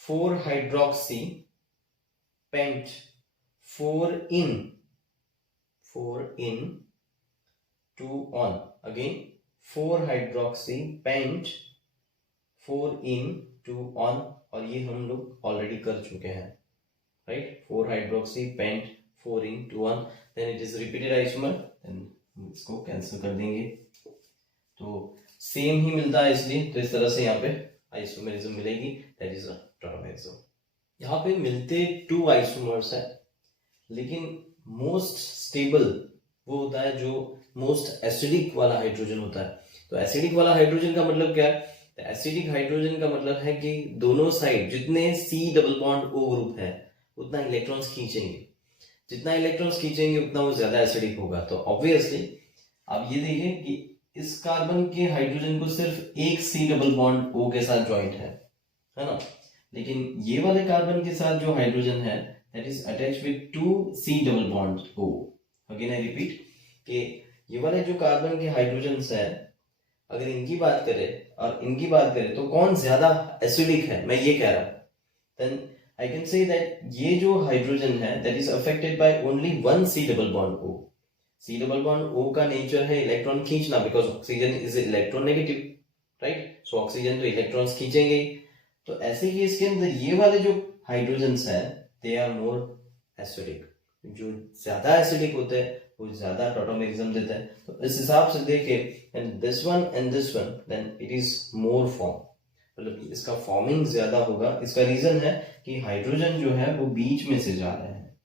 4 hydroxy pent 4 in 2 on, again 4 hydroxy pent 4 in 2 on, और ये हम लोग ऑलरेडी कर चुके हैं, right. 4 hydroxy pent 4 in 2 on, then it is repeated isomer, then इसको कैंसिल कर देंगे, तो सेम ही मिलता है इसलिए, तो इस तरह से यहाँ पे आइसोमेरिज्म मिलेगी, दैट इज टॉटोमेरिज्म। यहाँ पे मिलते 2 आइसोमर्स है, लेकिन मोस्ट स्टेबल वो होता है जो मोस्ट एसिडिक वाला हाइड्रोजन होता है। तो एसिडिक वाला हाइड्रोजन का मतलब क्या है, एसिडिक हाइड्रोजन का मतलब है कि दोनों साइड जितने C double bond O group है उतना इलेक्ट्रॉन्स खींचेंगे, जितना इलेक्ट्रॉन्स खींचेंगे उतना वो ज्यादा एसिडिक होगा। तो ऑब्वियसली आप ये देखिए कि इस कार्बन के हाइड्रोजन को सिर्फ एक C डबल बॉन्ड O के साथ ज्वाइंट है ना, लेकिन ये वाले कार्बन के साथ जो हाइड्रोजन है that is attached with 2 C double bond O। Again I repeat कि ये वाले जो कार्बन के हाइड्रोजन्स है, अगर इनकी बात करें और इनकी बात करें तो कौन ज्यादा एसिडिक है, मैं ये कह रहा हूं, then I can say that ये जो हाइड्रोजन है that is affected by only one C double bond O। C double bond O का नेचर है इलेक्ट्रॉन खींचना, because oxygen is electron negative, right. So oxygen तो इलेक्ट्रॉन्स खींचेंगे। तो ऐसे केस के अंदर ये वाले जो हाइड्रोजन्स है दे आर मोर एसिडिक, जो ज्यादा एसिडिक होते हैं वो ज्यादा टॉटोमेरिज्म देता है। तो इस हिसाब से देखे and this one then it is more form, मतलब इसका फॉर्मिंग ज्यादा होगा। इसका रीजन है कि हाइड्रोजन जो है वो बीच में से जा रहे हैं,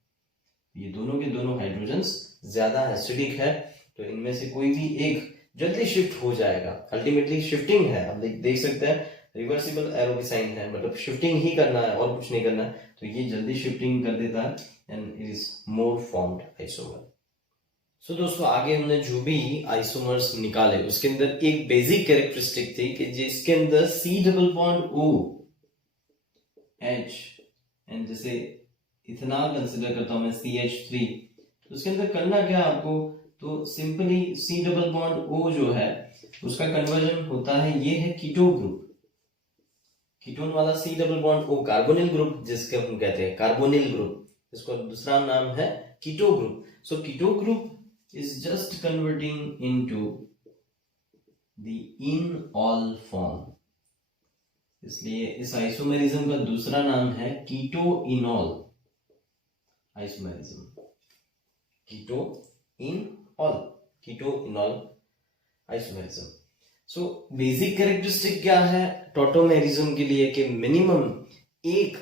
ये दोनों के दोनों हाइड्रोजन्स ज्यादा एसिडिक है, तो इनमें से कोई भी एक जल्दी शिफ्ट हो जाएगा। अल्टीमेटली शिफ्टिंग है, आप देख सकते हैं रिवर्सिबल एरो की साइन है, मतलब शिफ्टिंग ही करना है और कुछ नहीं करना है, तो ये जल्दी शिफ्टिंग कर देता है and it is more formed isomer. So दोस्तों आगे हमने जो भी आइसोमर्स निकाले उसके अंदर एक बेसिक कैरेक्टरिस्टिक थी कि जिसके अंदर C double bond O H, and जैसे इथेनॉल कंसिडर करता हूं मैं CH3, तो उसके अंदर करना क्या आपको, तो simply C double bond O जो है उसका कन्वर्जन होता है, ये है कीटो ग्रुप, कीटोन वाला C double bond O carbonyl group जिसके हम कहते हैं कार्बोनिल ग्रुप, इसका दूसरा नाम है keto group. So keto group is just converting into the enol form, इसलिए इस आइसोमेरिज्म का दूसरा नाम है keto enol isomerism, keto enol isomerism. So basic characteristic क्या है टॉटोमेरिज्म के लिए कि मिनिमम एक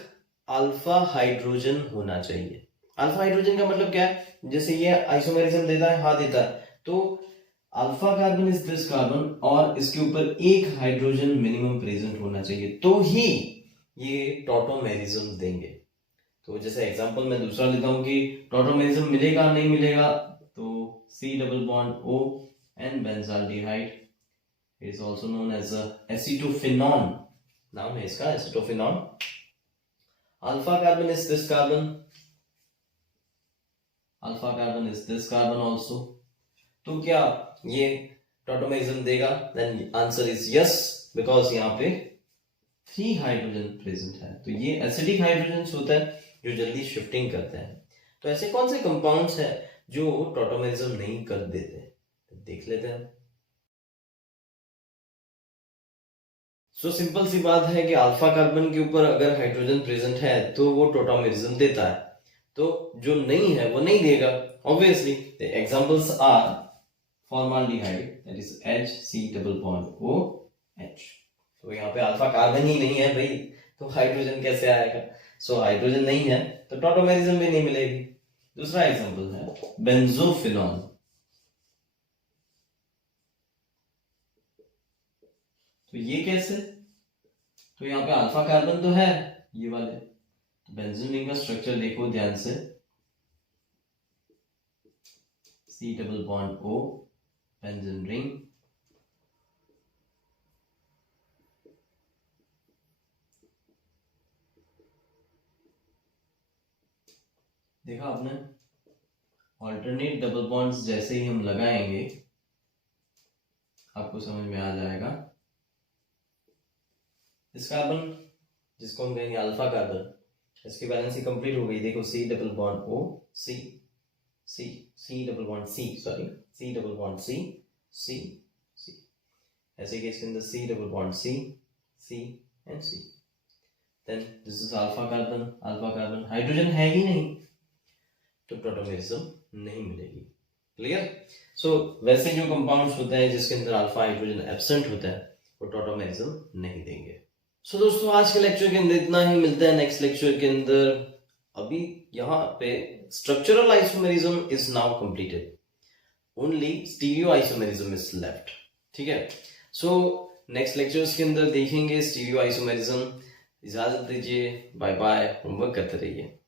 अल्फा हाइड्रोजन होना चाहिए। अल्फा हाइड्रोजन का मतलब क्या है, जैसे ये आइसोमेरिज्म देता है, हाँ देता है, तो alpha carbon is this carbon और इसके ऊपर एक हाइड्रोजन मिनिमम प्रेजेंट होना चाहिए, तो ही ये टॉटोमेरिज्म देंगे। तो जैसे एग्जांपल मैं दूसरा लेता हूं कि टॉटोमेरिज्म मिलेगा नहीं मिलेगा, तो C double bond O and benzaldehyde is also known as acetophenone, नाम है इसका acetophenone. Alpha carbon is this carbon, alpha carbon is this carbon also. तो क्या ये टॉटोमेरिज्म देगा? Then answer is yes, because यहाँ पे 3 हाइड्रोजन प्रेजेंट है। तो ये एसिडिक हाइड्रोजन होता है जो जल्दी शिफ्टिंग करते हैं। तो ऐसे कौन से कंपाउंड्स हैं जो टॉटोमेरिज्म नहीं कर देते, देख लेते हैं। सो सिंपल सी बात है कि अल्फा कार्बन के ऊपर अगर हाइड्रोजन प्रेजेंट है तो वो टॉटोमेरिज्म देता है, तो जो नहीं है वो नहीं देगा obviously. The examples are formaldehyde, that is HC≡OH। तो यहाँ पे अल्फा कार्बन ही नहीं है भाई, तो हाइड्रोजन कैसे आएगा? सो हाइड्रोजन नहीं है तो टॉटोमेरिज्म भी नहीं मिलेगी। दूसरा एग्जांपल है बेंजोफिनॉन। तो ये कैसे? तो यहाँ पे अल्फा कार्बन तो है ये वाले, तो बेंजीन रिंग का स्ट्रक्चर देखो ध्यान से, C≡O बेंजीन रिंग। देखा आपने, ऑल्टरनेट डबल बॉन्ड्स जैसे ही हम लगाएंगे आपको समझ में आ जाएगा। इस कार्बन जिसको हम कहेंगे अल्फा कार्बन, इसकी वैलेंसी कंप्लीट हो गई। देखो C≡O C ऐसे कि इसके अंदर C≡C and C। Then this is alpha carbon, hydrogen है ही नहीं तो टॉटोमेरिज्म नहीं मिलेगी। क्लियर? सो वैसे जो कंपाउंड्स होते हैं जिसके अंदर अल्फा हाइड्रोजन एब्सेंट होता है वो टॉटोमेरिज्म नहीं देंगे। सो दोस्तों आज के लेक्चर के अंदर इतना ही, मिलता है नेक्स्ट लेक्चर के अंदर। अभी यहाँ पे structural isomerism is now completed, only stereo isomerism is left. ठीक है, सो नेक्स्ट लेक्चर्स के अंदर देखेंगे स्टीरियो आइसोमेरिज्म। इजाजत दीजिए, बाय बाय, होमवर्क करते रहिए।